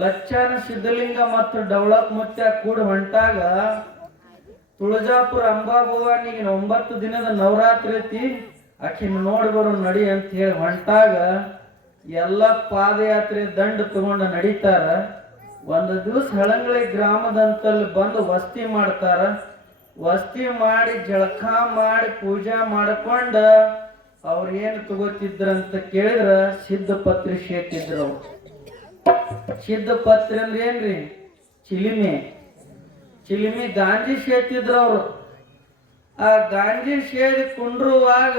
ಲಚ್ಚಾನ ಸಿದ್ಧಲಿಂಗ ಮತ್ತು ಡವಳಪ್ ಮುತ್ಯ ಕೂಡ ಹೊಂಟಾಗ ತುಳಜಾಪುರ ಅಂಬಾಭವಾನಿಗೆ 9 ದಿನದ ನವರಾತ್ರಿ ಐತಿ, ಆಕಿನ ನೋಡಿ ಬರೋ ನಡಿ ಅಂತ ಹೇಳಿ ಹೊಂಟಾಗ ಎಲ್ಲ ಪಾದಯಾತ್ರೆ ದಂಡ ತಗೊಂಡು ನಡೀತಾರ. ಒಂದು ದಿವಸ ಹಳಂಗಳಿ ಗ್ರಾಮದಂತಲ್ಲಿ ಬಂದು ವಸ್ತಿ ಮಾಡ್ತಾರ. ವಸ್ತಿ ಮಾಡಿ ಜಳಕ ಮಾಡಿ ಪೂಜಾ ಮಾಡ್ಕೊಂಡ ಅವ್ರು ಏನು ತಗೋತಿದ್ರಂತ ಕೇಳಿದ್ರ ಸಿದ್ಧಪತ್ರಿ ಸೇತಿದ್ರು. ಸಿದ್ಧಪತ್ರಿ ಅಂದ್ರೆ ಏನ್ರಿ? ಚಿಲಿಮಿ ಗಾಂಜಿ ಸೇತಿದ್ರು ಅವರು. ಆ ಗಾಂಜಿ ಸೇದಿ ಕುಂಡ್ರುವಾಗ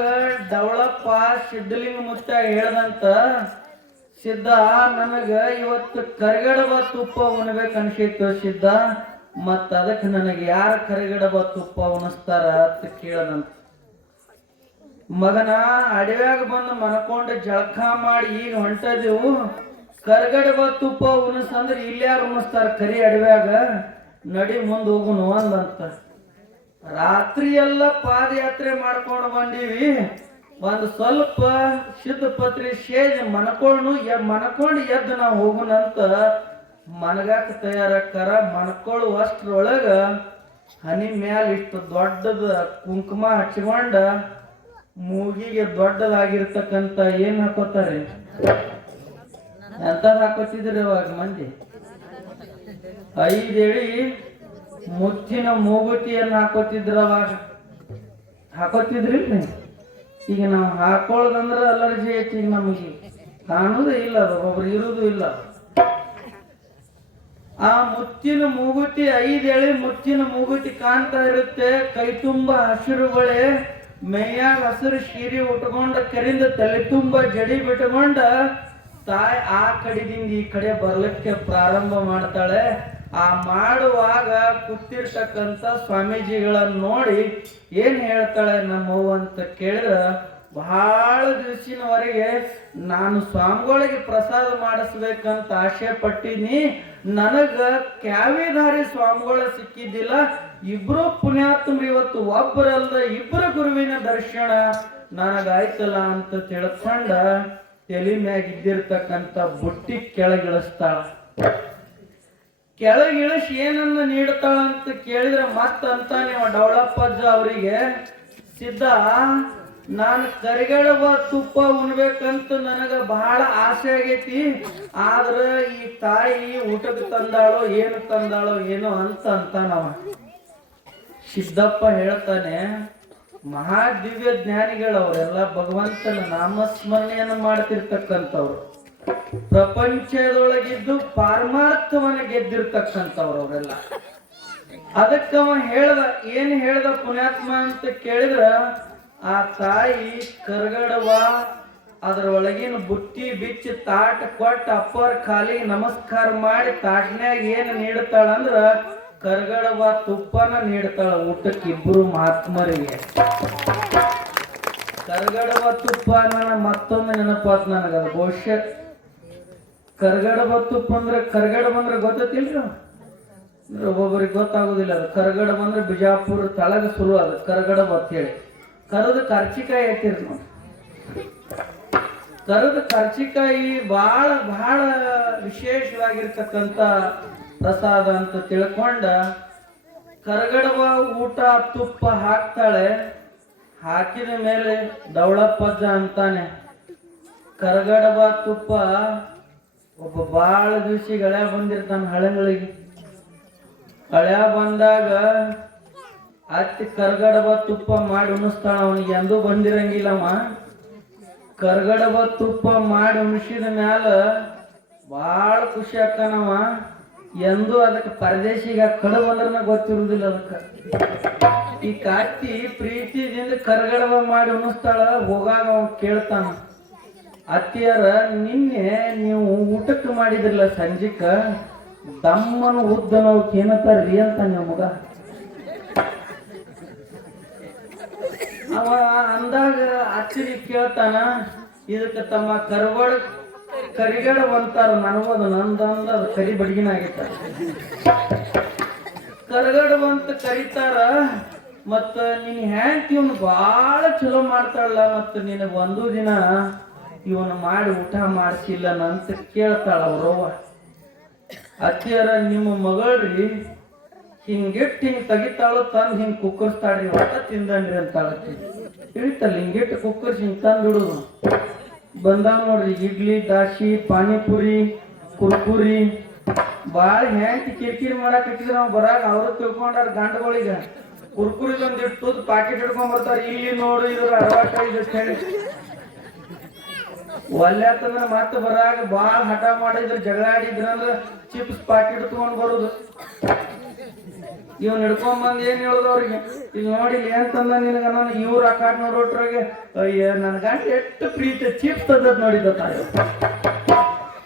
ಡವಳಪ್ಪ ಸಿದ್ಧಲಿಂಗ ಮುತ್ತ ಹೇಳ್ದಂತ, ಸಿದ್ಧ ನನಗ ಇವತ್ತು ಕರಿಗಡಬ ತುಪ್ಪ ಉಣ್ಬೇಕು ಅನ್ಸಿತ್ತು ಸಿದ್ಧ, ಮತ್ತ ಅದಕ್ಕೆ ನನಗೆ ಯಾರ ಕರಿಗಡಬ ತುಪ್ಪ ಉಣಿಸ್ತಾರ ಅಂತ ಕೇಳದಂತ. ಮಗನ ಅಡವ್ಯಾಗ ಬಂದು ಮನ್ಕೊಂಡು ಜಳಕ ಮಾಡಿ ಈಗ ಹೊಂಟದೆವು, ಕರಿಗಡಬ ತುಪ್ಪ ಉಣಿಸಂದ್ರೆ ಇಲ್ಯಾರು ಉಣಿಸ್ತಾರ ಕರಿ ಅಡವ್ಯಾಗ, ನಡಿ ಮುಂದೆ ಹೋಗುನು ಅಂದಂತ. ರಾತ್ರಿ ಎಲ್ಲ ಪಾದಯಾತ್ರೆ ಮಾಡ್ಕೊಂಡು ಬಂದೀವಿ, ಒಂದು ಸ್ವಲ್ಪ ಸಿದ್ಧಪತ್ರಿ ಸೇರಿ ಮನ್ಕೊಂಡು ಎದ್ದು ನಾವು ಹೋಗುನಂತ ಮನಗಾಕ ತಯಾರಕ್ಕಾರ. ಮನ್ಕೊಳ್ಳುವಷ್ಟ್ರೊಳಗ ಹನಿ ಮ್ಯಾಲ ಇಷ್ಟು ದೊಡ್ಡದ ಕುಂಕುಮ ಹಚ್ಕೊಂಡ ಮೂಗಿಗೆ ದೊಡ್ಡದಾಗಿರ್ತಕ್ಕಂಥ ಏನ್ ಹಾಕೋತಾರೆ? ಎಂತ ಹಾಕೋತಿದ್ರಿ ಅವಾಗ ಮಂದಿ? 5 ಎಳಿ ಮುತ್ತಿನ ಮೂಗುತಿಯನ್ನು ಹಾಕೋತಿದ್ರ ಅವಾಗ. ಹಾಕೋತಿದ್ರಿಲ್ರಿ? ಈಗ ನಾವು ಹಾಕೊಳ್ಳೋದಂದ್ರ ಅಲರ್ಜಿ ಐತಿ. ಈಗ ನಮಗೆ ಕಾಣುದು ಇಲ್ಲ, ಅದು ಒಬ್ರು ಇರುವುದು ಇಲ್ಲ. ಆ ಮುತ್ತಿನ ಮೂಗುತಿ 5 ಎಳಿ ಮುತ್ತಿನ ಮೂಗುತಿ ಕಾಣ್ತಾ ಇರುತ್ತೆ. ಕೈ ತುಂಬಾ ಹಸಿರು ಬಳೆ, ಮೈಯಾಗ ಹಸಿರು ಸೀರೆ ಉಟ್ಕೊಂಡ ಕರಿಂದ ತಲೆ ತುಂಬ ಜಡಿ ಬಿಟ್ಕೊಂಡ ತಾಯಿ ಆ ಕಡೆದಿಂದ ಈ ಕಡೆ ಬರ್ಲಿಕ್ಕೆ ಪ್ರಾರಂಭ ಮಾಡ್ತಾಳೆ. ಆ ಮಾಡುವಾಗ ಕೂತಿರ್ತಕ್ಕಂಥ ಸ್ವಾಮೀಜಿಗಳನ್ನ ನೋಡಿ ಏನ್ ಹೇಳ್ತಾಳೆ ನಮ್ಮವ್ವ ಅಂತ ಕೇಳಿದ್ರ, ಬಹಳ ದಿವಸಿನವರೆಗೆ ನಾನು ಸ್ವಾಮಿಗಳಿಗೆ ಪ್ರಸಾದ ಮಾಡಿಸ್ಬೇಕಂತ ಆಸೆ ಪಟ್ಟಿನಿ, ನನಗ ಕ್ಯಾವಿಧಾರಿ ಸ್ವಾಮಿಗಳ ಸಿಕ್ಕಿದ್ದಿಲ್ಲ. ಇಬ್ರು ಪುಣ್ಯಾತ್ಮರು ಇವತ್ತು ಒಬ್ಬರಲ್ದ ಇಬ್ಬರು ಗುರುವಿನ ದರ್ಶನ ನನಗಾಯ್ತಲ್ಲ ಅಂತ ತಿಳ್ಕೊಂಡ ತಲೆ ಮ್ಯಾಗ ಇದ್ದಿರ್ತಕ್ಕಂಥ ಬುಟ್ಟಿ ಕೆಳಗಿಳಿಸ್ತಾಳ. ಕೆಳಗಿಳಿಸಿ ಏನನ್ನ ನೀಡ್ತಾಳ ಅಂತ ಕೇಳಿದ್ರೆ ಮತ್ತಂತ ನೀವು ಡವಳಪ್ಪಜ್ಜ ಅವರಿಗೆ, ಸಿದ್ಧ ನಾನು ಕರಿಗಡಬ ತುಪ್ಪ ಉಣ್ಬೇಕಂತ ನನಗ ಬಹಳ ಆಸೆ ಆಗೈತಿ, ಆದ್ರ ಈ ತಾಯಿ ಊಟಕ್ಕೆ ತಂದಾಳೋ ಏನು ತಂದಾಳೋ ಏನೋ ಅಂತ ನಾವ. ಸಿದ್ದಪ್ಪ ಹೇಳ್ತಾನೆ, ಮಹಾದಿವ್ಯ ಜ್ಞಾನಿಗಳವರೆಲ್ಲ ಭಗವಂತನ ನಾಮಸ್ಮರಣೆಯನ್ನು ಮಾಡ್ತಿರ್ತಕ್ಕಂಥವ್ರು, ಪ್ರಪಂಚದೊಳಗಿದ್ದು ಪಾರಮಾರ್ಥವನ್ನ ಗೆದ್ದಿರ್ತಕ್ಕಂಥವ್ರು ಅವರೆಲ್ಲ. ಅದಕ್ಕವ ಏನ್ ಹೇಳ್ದ ಪುಣ್ಯಾತ್ಮ ಅಂತ ಕೇಳಿದ್ರ, ಆ ತಾಯಿ ಕರ್ಗಡವ ಅದರ ಒಳಗಿನ ಬುಟ್ಟಿ ಬಿಚ್ಚಿ ತಾಟ ಕೊಟ್ಟ ಅಪ್ಪರ್ ಖಾಲಿ ನಮಸ್ಕಾರ ಮಾಡಿ ತಾಟ್ನ್ಯಾಗ ಏನು ನೀಡ್ತಾಳಂದ್ರ ಕರ್ಗಡವ ತುಪ್ಪನ ನೀಡ್ತಾಳ ಊಟಕ್ಕೆ ಇಬ್ರು ಮಹಾತ್ಮರಿಗೆ. ಕರ್ಗಡವ ತುಪ್ಪ ನನ್ನ ಮತ್ತೊಮ್ಮೆ ನೆನಪಾತ್ ನನಗದ. ಬಹುಶಃ ಕರ್ಗಡಬ ತುಪ್ಪ ಕರ್ಗಡಬ ಅಂದ್ರೆ ಗೊತ್ತಿಲ್ರಿ, ಒಬ್ಬೊಬ್ಬರಿಗೆ ಗೊತ್ತಾಗುದಿಲ್ಲ. ಅದು ಕರ್ಗಡಬ ಅಂದ್ರೆ ಬಿಜಾಪುರ ತಳಗ ಸುರು, ಅದು ಕರ್ಗಡಬ ಅಂತ ಹೇಳಿ. ಕರದ ಕರ್ಚಿಕಾಯಿ ಹಾಕಿರಿ ನಾವು. ಕರದ ಕರ್ಚಿಕಾಯಿ ಬಹಳ ಬಹಳ ವಿಶೇಷವಾಗಿರ್ತಕ್ಕಂಥ ಪ್ರಸಾದ ಅಂತ ತಿಳ್ಕೊಂಡ ಕರ್ಗಡಬ ಊಟ ತುಪ್ಪ ಹಾಕ್ತಾಳೆ. ಹಾಕಿದ ಮೇಲೆ ಡವಳಪ್ಪಜ್ಜ ಅಂತಾನೆ, ಕರ್ಗಡಬ ತುಪ್ಪ ಒಬ್ಬ ಬಾಳ ದಿವಸಿಗೆ ಹಳೆ ಬಂದಿರ್ತಾನ ಹಳೆಗಳಿಗೆ. ಹಳೆ ಬಂದಾಗ ಅತ್ತಿ ಕರ್ಗಡಬ ತುಪ್ಪ ಮಾಡಿ ಉಣಿಸ್ತಾಳ. ಅವನಿಗೆ ಎಂದೂ ಬಂದಿರಂಗಿಲ್ಲಮ್ಮ. ಕರ್ಗಡಬ ತುಪ್ಪ ಮಾಡಿ ಉಣಿಸಿದ ಮ್ಯಾಲ ಭಾಳ ಖುಷಿ ಆಗ್ತಾನವ. ಎಂದೂ ಅದಕ್ಕೆ ಪರದೇಶಿಗೆ ಕಡುಬು ಅಂದ್ರೆ ಗೊತ್ತಿರುವುದಿಲ್ಲ ಅದಕ್ಕೆ. ಈ ಕಾತಿ ಪ್ರೀತಿದಿಂದ ಕರ್ಗಡಬ ಮಾಡಿ ಉಣಿಸ್ತಾಳ. ಹೋಗಾಗ ಅವ ಕೇಳ್ತಾನ, ಅತ್ತಿಯರ ನಿನ್ನೆ ನೀವು ಊಟಕ್ಕೆ ಮಾಡಿದ್ರಲ್ಲ ಸಂಜಿಕ, ದಮ್ಮನ ಉದ್ದನವಕ್ಕೆ ಏನಂತಾರ್ರಿ ಅಂತ ನಮಗ. ಅವ ಅಂದಾಗ ಅತ್ತಿಗೆ ಕೇಳ್ತಾನ, ಇದಕ್ಕೆ ತಮ್ಮ ಕರಿಗಡಬ ಅಂತಾರ, ನನಗೋದು ನಂದಂದ ಅದು ಕರಿ ಬಡಗಿನ ಆಗಿತ್ತ. ಕರಿಗಡಬ ಅಂತ ಕರೀತಾರ. ಮತ್ತ ನಿನ್ ಹ್ಯಾಂತಿ ಇವನು ಬಾಳ ಚಲೋ ಮಾಡ್ತಾಳಲ್ಲ, ಮತ್ತ ನಿನಗ ಒಂದು ದಿನ ಇವನು ಮಾಡಿ ಊಟ ಮಾಡಿಸಿಲ್ಲ ಅಂತ ಕೇಳ್ತಾಳ ಅವ್ರವ್ವ. ಅತ್ತಿಯರ ನಿಮ್ಮ ಮಗಳ್ರಿ ಹಿಂಗಿಟ್ಟು ಹಿಂಗೆ ತೆಗಿತಾಳು ತಂದು ಹಿಂಗೆ ಕುಕ್ಕರ್ಸ್ತಾಳ್ರಿ ಒಟ್ಟ ತಿಂದನ್ರಿ ಅಂತಾಳತ್ತಿ ತಿಳಿತಲ್ಲ ಹಿಂಗಿಟ್ಟು ಕುಕ್ಕರ್ಸ್ ಹಿಂಗೆ ತಂದು ಬಿಡುದು ಬಂದಾವ ನೋಡ್ರಿ ಇಡ್ಲಿ ದಾಶಿ ಪಾನಿಪುರಿ ಕುರ್ಕುರಿ ಭಾಳ ಹೆಂಗೆ ಕಿರಿಕಿರಿ ಮಾಡಾಕತ್ತಿದ್ರು ನಾವು ಬರಾಗ ಅವರು ತಿಳ್ಕೊಂಡಾರ ಗಂಡುಗಳಿಗೆ ಕುರ್ಕುರಿದೊಂದು ಇಟ್ಟು ಪ್ಯಾಕೆಟ್ ಹಿಡ್ಕೊಂಡ್ ಬರ್ತಾರೆ ಇಲ್ಲಿ ನೋಡು ಇದ್ರ 65 ಹೇಳಿ ಒಲ್ಲೆ ಅಂತಂದ್ರೆ ಮತ್ತೆ ಬರಾಗ ಭಾಳ ಹಠ ಮಾಡಿದ್ರು ಜಗಳ ಆಡಿದ್ರಂದ್ರೆ ಚಿಪ್ಸ್ ಪ್ಯಾಕೆಟ್ ತಗೊಂಡ್ ಬರುದು ಇವ್ನ ಹಿಡ್ಕೊಂಡ್ ಬಂದ್ ಏನ್ ಹೇಳುದು ಅವ್ರಿಗೆ ಇಲ್ಲಿ ನೋಡಿ ಅಂತಂದ ನಿನಗ ನಾನು ಇವ್ರ ಅಕಾಡ್ ನೋಡೋಟ್ರಾಗೆ ಅಯ್ಯ ನನ್ ಗಂಟೆ ಎಷ್ಟು ಪ್ರೀತಿ ಚಿಪ್ಸ್ ತದ್ದದ್ ನೋಡಿದ ತಾಯಿ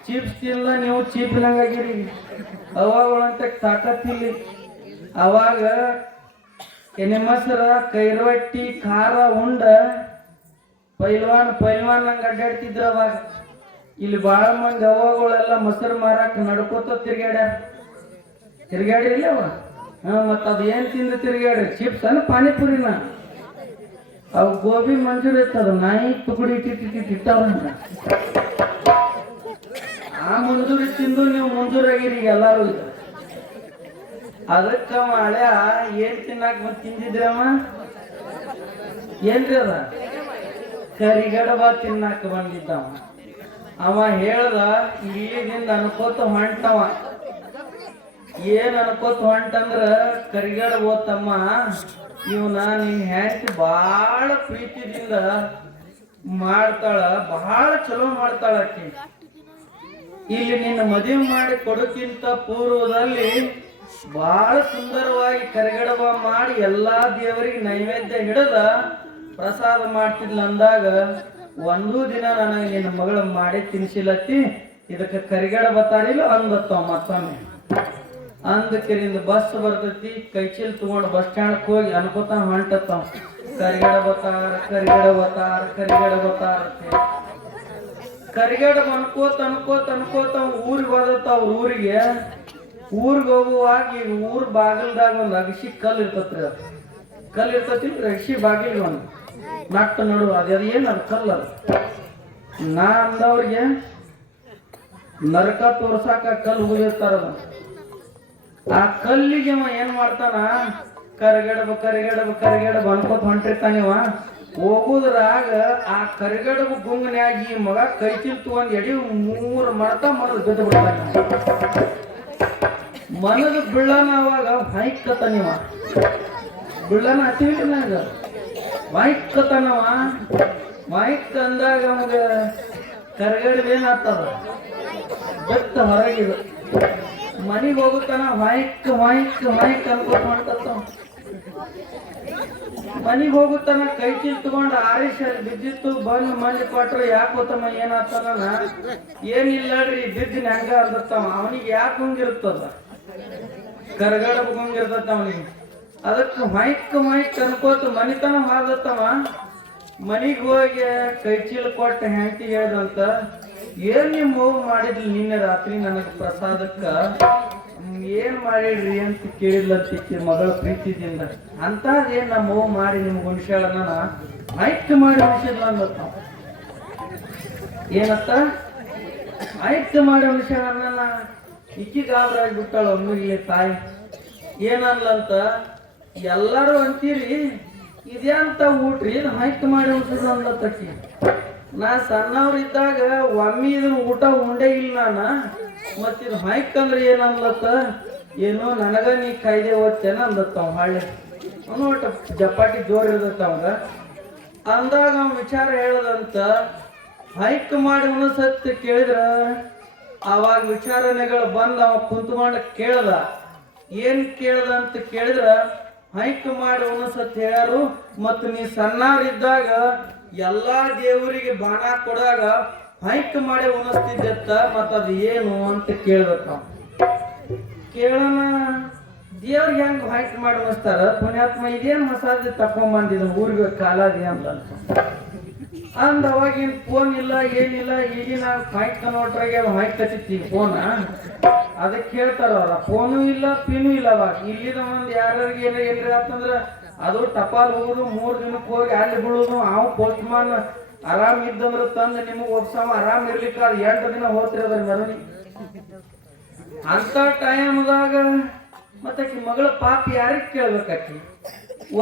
ಚಿಪ್ಸ್ ತಿನ್ನ ನೀವು ಚೀಪ್ನಂಗಾಗಿರಿ ಅವಾಗಳಂತ ತಾಕತ್ತಿಲ್ಲಿ ಅವಾಗ ಮೊಸರ ಕೈರೊಟ್ಟಿ ಖಾರ ಉಂಡ ಪೈಲ್ವಾನ್ ನಂಗೆ ಅಡ್ಡಾಡ್ತಿದ್ರ ಅವಾಗ ಇಲ್ಲಿ ಬಾಳ ಮಂದಿ ಅವಾಗಳೆಲ್ಲ ಮೊಸರು ಮಾರಾಕ ನಡ್ಕೋತ ತಿರ್ಗಾಡಿರಿಲ್ಲ ಅವ ಮತ್ತ ಅದ್ ಏನ್ ತಿಂದು ತಿರ್ಗಾಡ್ರಿ ಚಿಪ್ಸ್ ಅನ್ನ ಪಾನಿಪುರಿನ ಅವ್ ಗೋಬಿ ಮಂಚೂರಿ ಇರ್ತದ ನಾಯಿ ತುಕುಡಿ ಇಟ್ಟಿಟ್ಟಾರಂತ ಆ ಮಂಜೂರಿ ತಿಂದು ನೀವು ಮಂಜೂರಾಗಿರಿ ಎಲ್ಲಾರು ಅದಕ್ಕ ಹಳೆ ಏನ್ ತಿನ್ನಾಕ ತಿಂದಿದ್ರಮ್ಮ ಏನ್ರಿ ಅದ ಕರಿಗಡಬ ತಿನ್ನಾಕ ಬಂದಿದ್ದವ ಅವ ಹೇಳ್ದ ಇಲ್ಲಿದಿಂದ ಅನ್ಕೋತ ಹೊಂಟವ ಏನ್ ಅನ್ಕೋತ ಹೊಂಟಂದ್ರ ಕರಿಗಡಬ ತಮ್ಮ ಇವನ ನಿನ್ ಹೆಂಡತಿ ಬಾಳ ಪ್ರೀತಿದಿಂದ ಮಾಡ್ತಾಳ ಬಹಳ ಚಲೋ ಮಾಡ್ತಾಳ ಆಕಿ ಇಲ್ಲಿ ನಿನ್ನ ಮದುವೆ ಮಾಡಿ ಕೊಡೋಕ್ಕಿಂತ ಪೂರ್ವದಲ್ಲಿ ಬಹಳ ಸುಂದರವಾಗಿ ಕರಿಗಡಬ ಮಾಡಿ ಎಲ್ಲಾ ದೇವರಿಗೆ ನೈವೇದ್ಯ ಹಿಡದ ಪ್ರಸಾದ ಮಾಡ್ತಿದ್ಲ ಅಂದಾಗ ಒಂದೂ ದಿನ ನನಗೆ ನಿನ್ನ ಮಗಳು ಮಾಡಿ ತಿನ್ಸಿಲತ್ತಿ ಇದಕ್ಕೆ ಕರಿಗಡಬ ತಾರಿಲ್ಲ ಅಂದತ್ತವ ಮತ್ತೊಮ್ಮೆ ಅಂದಕ್ಕಿರಿಂದ ಬಸ್ ಬರ್ತೈತಿ ಕೈಚೀಲ್ ತಗೊಂಡು ಬಸ್ ಸ್ಟ್ಯಾಂಡ್ಗೆ ಹೋಗಿ ಅನ್ಕೋತ ಹೊಂಟತ್ತವ ಕರಿಗಡಬ ತಾರ ಕರಿಗಡಬ ಅನ್ಕೋತ ಊರಿಗೆ ಹೋದತ್ತ ಅವ್ರ ಊರಿಗೆ ಹೋಗುವಾಗ ಈಗ ಊರ್ ಬಾಗಿಲ್ದಾಗ ಒಂದು ಅಗಸಿ ಕಲ್ಲು ಇರ್ತತಿಲ್ರಿ ಅಗಸಿ ಬಾಗಿಲ್ ಒಂದು ನಟ್ಟು ನಡು ಅದ ಏನ್ ಅದು ಕಲ್ಲ ನಾ ಅಂದವ್ರಿಗೆ ನರಕ ತೋರ್ಸಾಕ ಕಲ್ಲು ಹೋಗಿರ್ತಾರ ಆ ಕಲ್ಲಿಗೆ ಏನ್ ಮಾಡ್ತಾನ ಕರಿಗಡಬ ಅನ್ಕೋತ ಹೊಂಟಿರ್ತಾನಿವ ಹೋಗುದ್ರಾಗ ಆ ಕರಿಗಡಬ ಗುಂಗನ್ಯಾಗ ಈ ಮಗ ಕೈ ತಗೊಂಡ್ ಎಡಿ 3 ಮಡತ ಮನದ್ ಬಿದ್ದು ಬಿಡ್ತಾನ ಮನದ ಬಿಳ್ಳನ ಅವಾಗ ಹೊಯ್ಕತನಿವ ಬಿಳ್ಳನ ಹತ್ತಿಲ್ಲ ನಂಗ ಹೊಯ್ಕತನವ ಹೊಯ್ಕ್ ಅಂದಾಗ ನಮ್ಗ ಕರಿಗಡಬ ಏನಾಗ್ತದ ಬೆತ್ತ ಹೊರಗಿದು ಮನಿಗೆ ಹೋಗುತ್ತಾನ ಹೊಯ್ಕ್ ಅನ್ಕೋತ ಹೊಂಟತ್ತ ಮನಿಗೆ ಹೋಗುತ್ತಾನ ಕೈ ಚೀಲ್ ತಗೊಂಡು ಆರಿಶ ಬಿದ್ದಿತ್ತು ಬಂದ್ ಮಂದಿ ಕೊಟ್ರ ಯಾಕೆ ಹೋತಮ್ಮ ಏನಾಗ್ತಾನ ಏನಿಲ್ಲಡ್ರಿ ಬಿದ್ದಿನ ಹಂಗ ಅಂದತ್ತವ ಅವನಿಗೆ ಯಾಕೆ ಹಂಗಿರ್ತದ ಕರಗಡಬ ಹಂಗಿರ್ತದ ಅವನಿಗೆ ಅದಕ್ಕೆ ಹೊಯ್ಕ್ ಅನ್ಕೋತ ಮನಿತನ ಹಾದತ್ತವ ಮನಿಗೆ ಹೋಗಿ ಕೈ ಚೀಲ ಕೊಟ್ಟ ಹೆಂಡತಿ ಹೇಳ್ದಂತ ಏನ್ ನಿಮ್ ಹೋಗಿ ಮಾಡಿದ್ಲಿ ನಿನ್ನೆ ರಾತ್ರಿ ನನಗೆ ಪ್ರಸಾದಕ್ಕ ಏನ್ ಮಾಡಿಡ್ರಿ ಅಂತ ಕೇಳಿದ್ಲಂತಿಕ್ಕಿ ಮಗಳ ಪ್ರೀತಿದಿಂದ ಅಂತದೇನ್ ನಮ್ಮ ಹೋಗಿ ಮಾಡಿ ನಿಮ್ಗೆ ಉಣ್ಸ್ಯಾಳನ್ನ ಆಯ್ತು ಮಾಡಿ ಉಣ್ಸಿದ್ಲ ಅಂದತ್ತ ಏನತ್ತ ಆಯ್ತು ಮಾಡಿ ಉಣ್ಸ್ಯಾಳನ್ನ ಇಕ್ಕಿ ಗಾಬರಾಗಿ ಬಿಟ್ಟಾಳ ಒಮ್ಮಿಗೆ ತಾಯಿ ಏನನ್ಲಂತ ಎಲ್ಲರೂ ಅಂತೀರಿ ಇದೇ ಅಂತ ಊಟ್ರಿ ಇದು ಹೈಕ್ ಮಾಡಿ ಉಣ್ಸಿದ ಅಂದತ್ತಕ್ಕಿ ನಾ ಸಣ್ಣವ್ರಿದ್ದಾಗ ಒಮ್ಮೆ ಇದನ್ನ ಊಟ ಉಂಡೇ ಇಲ್ಲ ನಾನು ಮತ್ತಿದು ಹೈಕ್ ಅಂದ್ರೆ ಏನನ್ಲತ್ತ ಏನೋ ನನಗ ನೀ ಕಾಯ್ದೆ ಓದ್ತೇನ ಅಂದತ್ತವ ಹಳ್ಳಿ ಒಟ್ಟು ಜಪಾಟಿ ಜೋರ್ ಇರ್ತೈತ ಅವಾಗ ಅಂದಾಗ ಅವ ವಿಚಾರ ಹೇಳದಂತ ಹೈಕ್ ಮಾಡಿ ಉಣಸತ್ ಕೇಳಿದ್ರ ಅವಾಗ ವಿಚಾರಣೆಗಳು ಬಂದ ಅವ ಕುಂತ್ಕೊಂಡು ಕೇಳ್ದ ಏನ್ ಕೇಳ್ದ ಅಂತ ಕೇಳಿದ್ರ ಹೈಕ್ ಮಾಡಿ ಉಣಸತ್ ಹೇಳ್ಯಾರು ಮತ್ತು ನೀ ಸಣ್ಣವ್ರಿದ್ದಾಗ ಎಲ್ಲಾ ದೇವರಿಗೆ ಬಾಣ ಕೊಡಾಗ ಹೈಕ್ ಮಾಡಿ ಉಣಿಸ್ತಿದ್ದತ್ತ ಮತ್ತ ಅದು ಏನು ಅಂತ ಕೇಳ್ಬೇಕ ಕೇಳೋಣ ದೇವ್ರಿಗೆ ಹೆಂಗ್ ಹೈಕ್ ಮಾಡಿ ಉಣಿಸ್ತಾರ ಪುಣ್ಯಾತ್ಮ ಇದೇನ್ ಮಸಾಲೆ ತಕೊಂಡ್ಬಂದಿದ ಊರಿಗೆ ಕಾಲಾದಿ ಅಂತ ಅಂದ ಅವಾಗಿನ ಫೋನ್ ಇಲ್ಲ ಏನಿಲ್ಲ ಈಗಿನ ಹೈಕ್ ನೋಟ್ರಾಗೆ ಹೈಕ್ ಹತ್ತಿತ್ತಿ ಫೋನ್ ಅದಕ್ಕೆ ಹೇಳ್ತಾರ ಅವ್ರ ಫೋನು ಇಲ್ಲ ಪಿನು ಇಲ್ಲ ಅವಾಗ ಇಲ್ಲಿದ ಮಂದಿ ಯಾರಿಗೆ ಏನ್ರಿ ಆತಂದ್ರ ಅದು ಟಪಾಲ್ ಹೋಗುದು 3 ದಿನಕ್ಕೆ ಹೋಗಿ ಅಲ್ಲಿ ಬಿಡುದು ಅವ್ ಪೋಸ್ಟ್ ಮಾನ್ ಆರಾಮ್ ಇದ್ದಂದ್ರ ತಂದು ನಿಮಗ್ ಒಪ್ಸವ ಆರಾಮ್ ಇರ್ಲಿಕ್ಕ ಅದು 8 ದಿನ ಹೋತ್ರಿ ಅದ್ರ ಮೆರವಣಿಗೆ ಅಂತ ಟೈಮ್ದಾಗ ಮತ್ತಾಕಿ ಮಗಳ ಪಾಪ ಯಾರಿಗೆ ಕೇಳ್ಬೇಕಾಕಿ?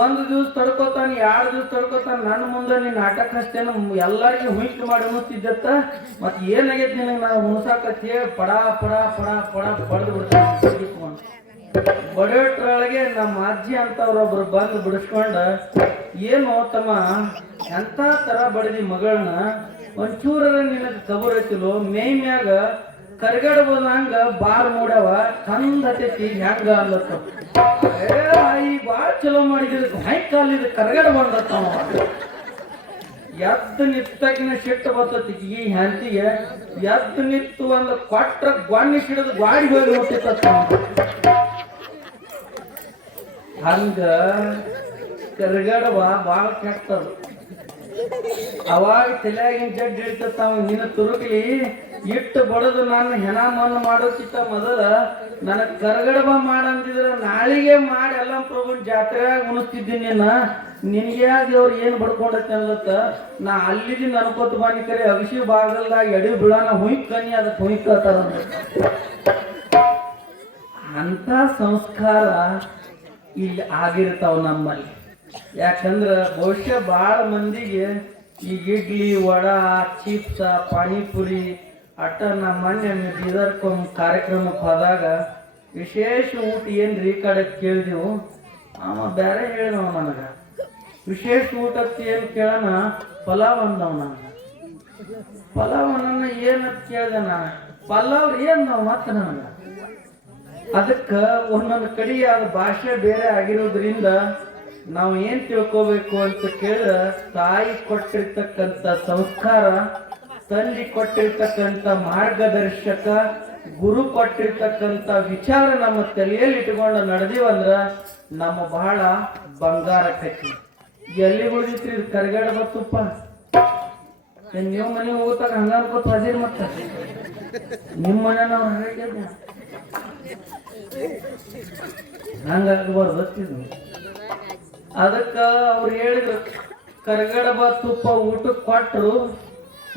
ಒಂದು ದಿವ್ಸ ತಡ್ಕೋತಾನ, 2 ದಿವ್ಸ ತಡ್ಕೋತಾನ. ನನ್ನ ಮುಂದೆ ನೀನು ನಾಟಕ ಹಚ್ತೇನೆ, ಎಲ್ಲರಿಗೂ ಹುಯ್ಕ್ ಮಾಡಿ ಉಣಿಸ್ತಿದ್ದತ್ತ. ಮತ್ತೆ ಏನಾಗೈತಿ ನಿನಗೆ? ನಾವು ಉಣ್ಸಾಕತ್ತಿ ಪಡ ಪಡ ಪಡ ಪಡ ಬಡ್ದು ಬಿಡ್ತೀನಿ. ಬಡೇಟ್ರೊಳಗೆ ನಮ್ಮ ಅಜ್ಜಿ ಅಂತವ್ರೊಬ್ರು ಬಂದು ಬಿಡಿಸ್ಕೊಂಡ, ಏನು ತಮ್ಮ ಎಂತ ತರ ಬಡದಿ ಮಗಳನ್ನ, ಒಂಚೂರ ನಿನಗೆ ಕಬರ್ ಐತಿಲೋ, ಮೇ ಮ್ಯಾಗ ಕರ್ಗಡ್ಬೋದಂಗ ಬಾರ್ ಮೂಡವ ಕಂದ್ ಹತ್ತೈತಿ ಹೆಂಗ ಅನ್ಲತ್ತ. ಈ ಬಾಳ ಚಲೋ ಮಾಡಿದ ಹೈಕಾಲಿದ ಕರ್ಗಡ ಬಂದತ್ತವ. ಎದ್ದು ನಿತ್ತಾಗಿನ ಸಿಟ್ಟು ಬರ್ತತಿ ಈ ಹೆಂಡತಿಗೆ. ಎದ್ದು ನಿತ್ತು ಒಂದು ಕೊಟ್ರ ಗ್ವಾಣಿ ಸಿಡಿದು ಗಾಡಿ ಹೋಗಿ ಮುಟ್ಟಿತ್ತ. ಹಂಗ ಕರ್ಗಡವ ಬಾಳ ಕೆಟ್ಟದು. ಅವಾಗ ತಲೆಯಾಗಿನ ಜಡ್ ಹಿಡಿತಾವ, ನಿನ್ನ ತುರುಕಲಿ ಇಟ್ಟು ಬಡದು ನಾನು ಹೆಣ ಮಣ್ಣು ಮಾಡೋಕ್ಕಿಂತ ಮೊದಲ ನನಗೆ ಕರ್ಗಡಬ ಮಾಡಂತಿದ್ರೆ ನಾಳಿಗೆ ಮಾಡಿ ಎಲ್ಲ ಪ್ರಭು ಜಾತ್ರೆಯಾಗ ಉಣಿಸ್ತಿದ್ದೀನಿ. ನಿನಗೆ ಅವ್ರು ಏನು ಬಡ್ಕೊಂಡೈತೆ ಅನ್ಲತ್ತ. ನಾ ಅಲ್ಲಿದ್ದೀನಿ ಅನ್ಕೋತ ಬನ್ನಿ ಕರೆ ಅಗಸಿ ಬಾಗಲ್ದಾಗ ಎಡಿ ಬಿಡೋಣ ಹುಯ್ಕನಿ ಅದಕ್ಕೆ ಹುಯ್ಕತ್ತಾರ. ಅಂತ ಸಂಸ್ಕಾರ ಇಲ್ಲಿ ಆಗಿರ್ತಾವ ನಮ್ಮಲ್ಲಿ. ಯಾಕಂದ್ರೆ ಬಹುಶಃ ಭಾಳ ಮಂದಿಗೆ ಈ ಇಡ್ಲಿ ವಡಾ ಚಿಪ್ಸ ಪಾನಿಪುರಿ ಅಟ್ಟ. ನಮ್ಮ ಮೊನ್ನೆ ಬೀದರ್ಕೊಂದು ಕಾರ್ಯಕ್ರಮಕ್ಕೆ ಹೋದಾಗ ವಿಶೇಷ ಊಟ ಏನ್ರಿ ಈ ಕಡೆ ಕೇಳಿದೆವು. ಅವ ಬೇರೆ ಹೇಳಿದವ ನನಗೆ, ವಿಶೇಷ ಊಟಕ್ಕೆ ಏನು ಕೇಳೋಣ, ಪಲಾವ್ ಅಂದವ ನನಗೆ. ಪಲಾವ್ ನನ್ನ ಏನಂತ ಕೇಳ್ದೆ ನಾನು, ಪಲಾವ್ ಏನು ನಾವು ಮತ್ತೆ ನನಗೆ. ಅದಕ್ಕೆ ಒಂದೊಂದು ಕಡೆ ಅದು ಭಾಷೆ ಬೇರೆ ಆಗಿರೋದ್ರಿಂದ ನಾವು ಏನು ತಿಳ್ಕೋಬೇಕು ಅಂತ ಕೇಳಿದ್ರೆ, ತಾಯಿ ಕೊಟ್ಟಿರ್ತಕ್ಕಂಥ ಸಂಸ್ಕಾರ, ತಂದೆ ಕೊಟ್ಟಿರ್ತಕ್ಕಂಥ ಮಾರ್ಗದರ್ಶಕ, ಗುರು ಕೊಟ್ಟಿರ್ತಕ್ಕಂಥ ವಿಚಾರ ನಮ್ಮ ತಲೆಯಲ್ಲಿ ಇಟ್ಕೊಂಡು ನಡೆದೀವಂದ್ರೆ ನಮ್ಮ ಬಹಳ ಬಂಗಾರ ಕಟ್ಟಿ. ಎಲ್ಲಿ ಉಳಿದಿತ್ರಿ ಇದು ಕರ್ಗಡ ಬತ್ತುಪ್ಪ? ನೀವು ಮನೆಗೆ ಹೋಗ್ತಾಗ ಹಂಗ ಅನ್ಕೋತ ಹದಿರ್ ಮತ್ತ ನಿಮ್ಮ ಮನೆ ನಾವು ಹೇಳಿದ್ದೆ ಹಂಗಾಗಬಾರ್ದು ಗೊತ್ತಿದ್ವಿ. ಅದಕ್ಕ ಅವ್ರು ಹೇಳಿದ್ರು ಕರ್ಗಡಬ ತುಪ್ಪ ಊಟಕ್ಕೆ ಕೊಟ್ಟರು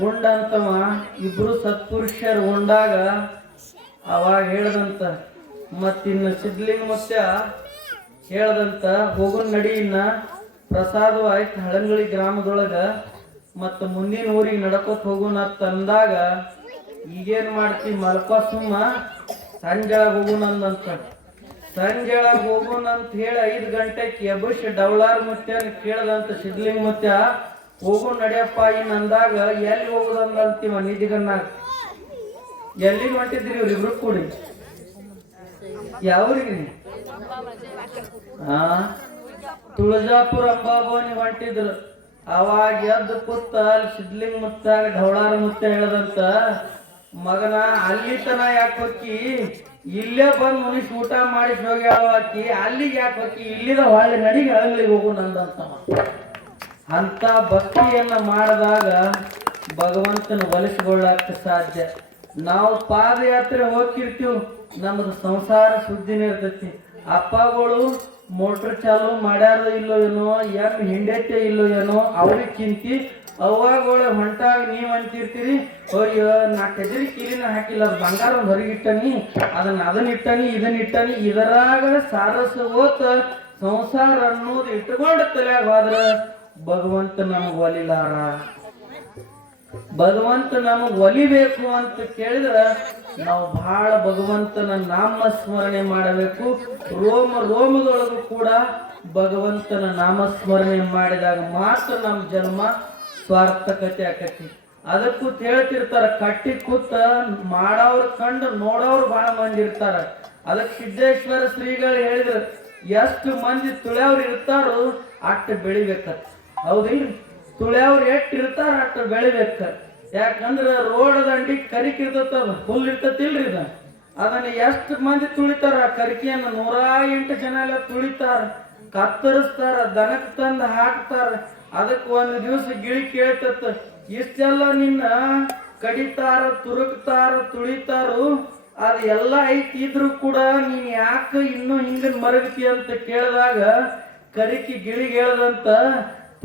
ಉಂಡಂತವ. ಇಬ್ರು ಸತ್ಪುರುಷರು ಉಂಡಾಗ ಅವಾಗ ಹೇಳ್ದಂತ, ಮತ್ತಿನ್ನು ಸಿದ್ಲಿಂಗ ಮತ್ತೆ ಹೇಳ್ದಂತ, ಹೋಗುನ್ ನಡಿ ಇನ್ನ ಪ್ರಸಾದವಾಯ್ತು ಹಳಂಗಳಿ ಗ್ರಾಮದೊಳಗ, ಮತ್ತು ಮುಂದಿನ ಊರಿಗೆ ನಡ್ಕೋತ ಹೋಗುನ ತಂದಾಗ ಈಗೇನು ಮಾಡ್ತಿ ಮಲ್ಕೋ ಸುಮ್ಮ ಸಂಜೆಳಗೆ ಹೋಗುನಂದಂತ. ಸಂಜೆಳಗೆ ಹೋಗುನಂತ ಹೇಳಿ 5 ಗಂಟೆಗೆ ಎಬ್ಬಸ್ ಡವಳಾರ್ ಮುತ್ಯ ಕೇಳದಂತ ಸಿದ್ಲಿಂಗ ಮುತ್ಯ, ಹೋಗು ನಡಿಯಪ್ಪ ಇನ್ ಅಂದಾಗ ಎಲ್ಲಿ ಹೋಗುದಂತೀವ ನಿಧಿಗನ್ನಾಗ. ಎಲ್ಲಿಗೆ ಹೊಂಟಿದ್ರಿ ಇವ್ರಿಬ್ರು ಕೂಡಿ? ಯಾವ್ರಿಗೆ? ತುಳಜಾಪುರ ಅಂಬಾಭವನಿ ಹೊಂಟಿದ್ರು. ಅವಾಗ ಎದ್ದು ಕೂತ ಅಲ್ಲಿ ಸಿದ್ಲಿಂಗ ಮುತ್ತ ಢವಳಾರ ಮುತ್ತ ಹೇಳದಂತ, ಮಗನ ಅಲ್ಲಿ ತನ ಯಾಕೆ ಹೋಗಿ ಇಲ್ಲೇ ಬಂದು ಮುನಿಸ್ ಊಟ ಮಾಡಿಸಿ ಹೋಗಿ ಹಾಕಿ ಅಲ್ಲಿಗೆ ಯಾಕೆ ಹೋಗಿ ಇಲ್ಲಿದ ಹೊಳ್ಳಿ ನಡಿಗೆ ಅಳಂಗ್ಲಿಗೆ ಹೋಗು ನಂದಂತ. ಅಂತ ಭಕ್ತಿಯನ್ನ ಮಾಡಿದಾಗ ಭಗವಂತನ ಒಲಿಸಿಕೊಳ್ಳಕ್ಕೆ ಸಾಧ್ಯ. ನಾವು ಪಾದಯಾತ್ರೆ ಹೋಗಿರ್ತೀವಿ, ನಮ್ದು ಸಂಸಾರ ಸುದ್ದಿನೇ ಇರ್ತೈತಿ. ಅಪ್ಪಗಳು ಮೋಟ್ರ್ ಚಾಲು ಮಾಡ್ಯಾರ ಇಲ್ಲೋ ಏನೋ, ಏನು ಹಿಂಡೈತೆ ಇಲ್ಲೋ ಏನೋ ಅವ್ರಿಗೆ ಚಿಂತಿ. ಅವಾಗಳ ಹೊಂಟಾಗ ನೀವು ಅಂತಿರ್ತೀರಿ, ಅವ್ರಿಗೆ ನಾ ಕೆಜರಿ ಕೀಲಿನ ಹಾಕಿಲ್ಲ, ಅದು ಬಂಗಾರ ಒಂದು ಹೊರಗಿಟ್ಟನಿ, ಅದನ್ನ ಇಟ್ಟನಿ ಇದನ್ನ ಇಟ್ಟನಿ. ಇದರಾಗ ಸಾರಸ ಹೋತ ಸಂಸಾರ ಅನ್ನೋದು ಇಟ್ಕೊಂಡು ತಲೆಯಾಗ ಹೋದ್ರ ಭಗವಂತ ನಮಗ್ ಒಲಿಲಾರ. ಭಗವಂತ ನಮಗ್ ಒಲಿಬೇಕು ಅಂತ ಕೇಳಿದ್ರ ನಾವು ಬಹಳ ಭಗವಂತನ ನಾಮ ಸ್ಮರಣೆ ಮಾಡಬೇಕು. ರೋಮದೊಳಗೂ ಕೂಡ ಭಗವಂತನ ನಾಮಸ್ಮರಣೆ ಮಾಡಿದಾಗ ಮಾತ್ರ ನಮ್ಮ ಜನ್ಮ ಸ್ವಾರ್ಥಕತೆ ಆಕತಿ. ಅದಕ್ಕೂ ಹೇಳ್ತಿರ್ತಾರ, ಕಟ್ಟಿ ಕೂತ ಮಾಡೋವ್ರ ಕಂಡು ನೋಡೋರು ಬಹಳ ಮಂದಿ ಇರ್ತಾರ. ಅದಕ್ಕೆ ಸಿದ್ದೇಶ್ವರ ಶ್ರೀಗಳು ಹೇಳಿದ್ರು, ಎಷ್ಟು ಮಂದಿ ತುಳಿಯವ್ರು ಇರ್ತಾರೋ ಅಷ್ಟು ಬೆಳಿಬೇಕತ್. ಹೌದಿಲ್ರಿ? ತುಳಿಯವ್ರು ಎಷ್ಟು ಇರ್ತಾರ ಅಷ್ಟು ಬೆಳಿಬೇಕ. ಯಾಕಂದ್ರೆ ರೋಡ್ ದಂಡಿ ಕರಿಕೆ ಇರ್ತದ, ಹುಲ್ ಇರ್ತತಿಲ್ರಿ ಇದ, ಅದನ್ನ ಎಷ್ಟು ಮಂದಿ ತುಳಿತಾರ. ಕರಿಕೆಯನ್ನು 108 ಜನ ಎಲ್ಲ ತುಳಿತಾರ, ಕತ್ತರಿಸ್ತಾರ, ದನಕ್ಕೆ ತಂದು ಹಾಕ್ತಾರ. ಅದಕ್ಕೆ ಒಂದು ದಿವಸ ಗಿಳಿ ಕೇಳ್ತತ್ತ, ಇಷ್ಟೆಲ್ಲ ನಿನ್ನ ಕಡಿತಾರ, ತುರುಕ್ತಾರ, ತುಳಿತಾರು, ಅದು ಎಲ್ಲ ಐತಿದ್ರು ಕೂಡ ನೀನ್ ಯಾಕೆ ಇನ್ನೂ ಹಿಂಗ ಮರಗತಿ ಅಂತ ಕೇಳಿದಾಗ ಕರಿಕಿ ಗಿಳಿಗೆ ಹೇಳ್ದಂತ,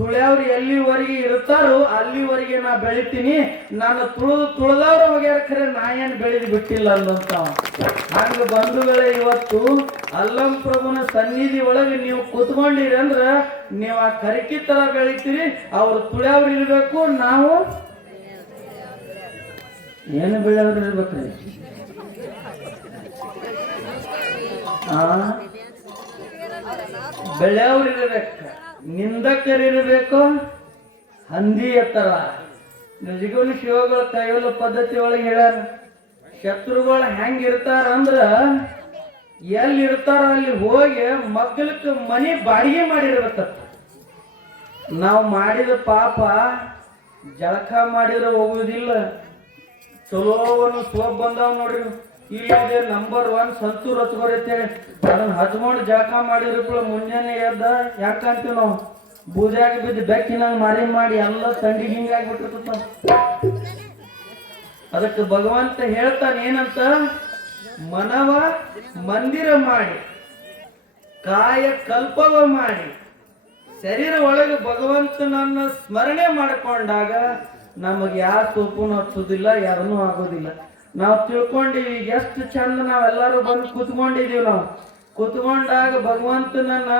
ತುಳಿಯವ್ರು ಎಲ್ಲಿವರೆಗೆ ಇರ್ತಾರೋ ಅಲ್ಲಿವರೆಗೆ ನಾ ಬೆಳಿತೀನಿ, ನಾನು ತುಳಿದವ್ರ ಹೋಗ್ಯಾರ ಖರೆ ನಾ ಏನು ಬೆಳೆದು ಬಿಟ್ಟಿಲ್ಲ ಅಂದಂತ. ಹಂಗ ಬಂಧುಗಳೇ, ಇವತ್ತು ಅಲ್ಲಂ ಪ್ರಭುನ ಸನ್ನಿಧಿ ಒಳಗೆ ನೀವು ಕೂತ್ಕೊಂಡಿರಿ ಅಂದ್ರ ನೀವು ಆ ಕರಿಕಿ ತರ ಬೆಳಿತೀರಿ. ಅವ್ರು ತುಳಿಯವ್ರು ಇರ್ಬೇಕು, ನಾವು ಏನು ಬೆಳೆಯವ್ರು ಇರ್ಬೇಕ್ರಿ. ಬೆಳೆಯವ್ರು ಇರ್ಬೇಕು, ನಿಂದಕರಿರ್ಬೇಕು, ಹಂದಿ ಎತ್ತರ. ನಿಜಗುಣ ಶಿವಗಳ ಕೈಯೊಲ್ಲ ಪದ್ಧತಿ ಒಳಗೆ ಹೇಳ್ಯಾರ, ಶತ್ರುಗಳು ಹೆಂಗಿರ್ತಾರ ಅಂದ್ರ ಎಲ್ಲಿ ಇರ್ತಾರ ಅಲ್ಲಿ ಹೋಗಿ ಮಗ್ಲಕ್ಕೆ ಮನಿ ಬಾಡಿಗೆ ಮಾಡಿರ್ಬೇಕತ್ತ. ನಾವು ಮಾಡಿದ ಪಾಪ ಜಳಕ ಮಾಡಿದ್ರೆ ಹೋಗುವುದಿಲ್ಲ. ಚಲೋ ಒಂದು ಸೋಪ್ ಬಂದಾವ್ ನೋಡ್ರಿ, ಇಲ್ಲಿದೆ ನಂಬರ್ 1 ಸಂತೂರ್ ಹಚ್ಕೊರೈತೆ, ಅದನ್ನ ಹಚ್ಕೊಂಡು ಜಳಕ ಮಾಡಿದ್ರು ಮುಂಜಾನೆ ಎದ್ದ ಯಾಕಂತೀವಿ ನಾವು ಬೂದ್ಯಾಗ ಬಿದ್ದು ಬೆಕ್ಕಿನಾಗ ಮಾಡಿ ಎಲ್ಲ ತಂಡಿ ಹಿಂಗಾಗ್ಬಿಟ್ಟಿರ್ತ. ಅದಕ್ಕೆ ಭಗವಂತ ಹೇಳ್ತಾನೆ ಏನಂತ, ಮನವ ಮಂದಿರ ಮಾಡಿ ಕಾಯ ಕಲ್ಪವ ಮಾಡಿ ಶರೀರ ಒಳಗೆ ಭಗವಂತನನ್ನ ಸ್ಮರಣೆ ಮಾಡಿಕೊಂಡಾಗ ನಮಗೆ ಯಾವ ಸೋಪುನು ಹಚ್ಚೋದಿಲ್ಲ, ಯಾರನ್ನೂ ಆಗೋದಿಲ್ಲ. ನಾವು ತಿಳ್ಕೊಂಡಿವಿ ಎಷ್ಟು ಚಂದ ನಾವೆಲ್ಲರೂ ಬಂದು ಕೂತ್ಕೊಂಡಿದೀವಿ. ನಾವು ಕೂತ್ಕೊಂಡಾಗ ಭಗವಂತನನ್ನ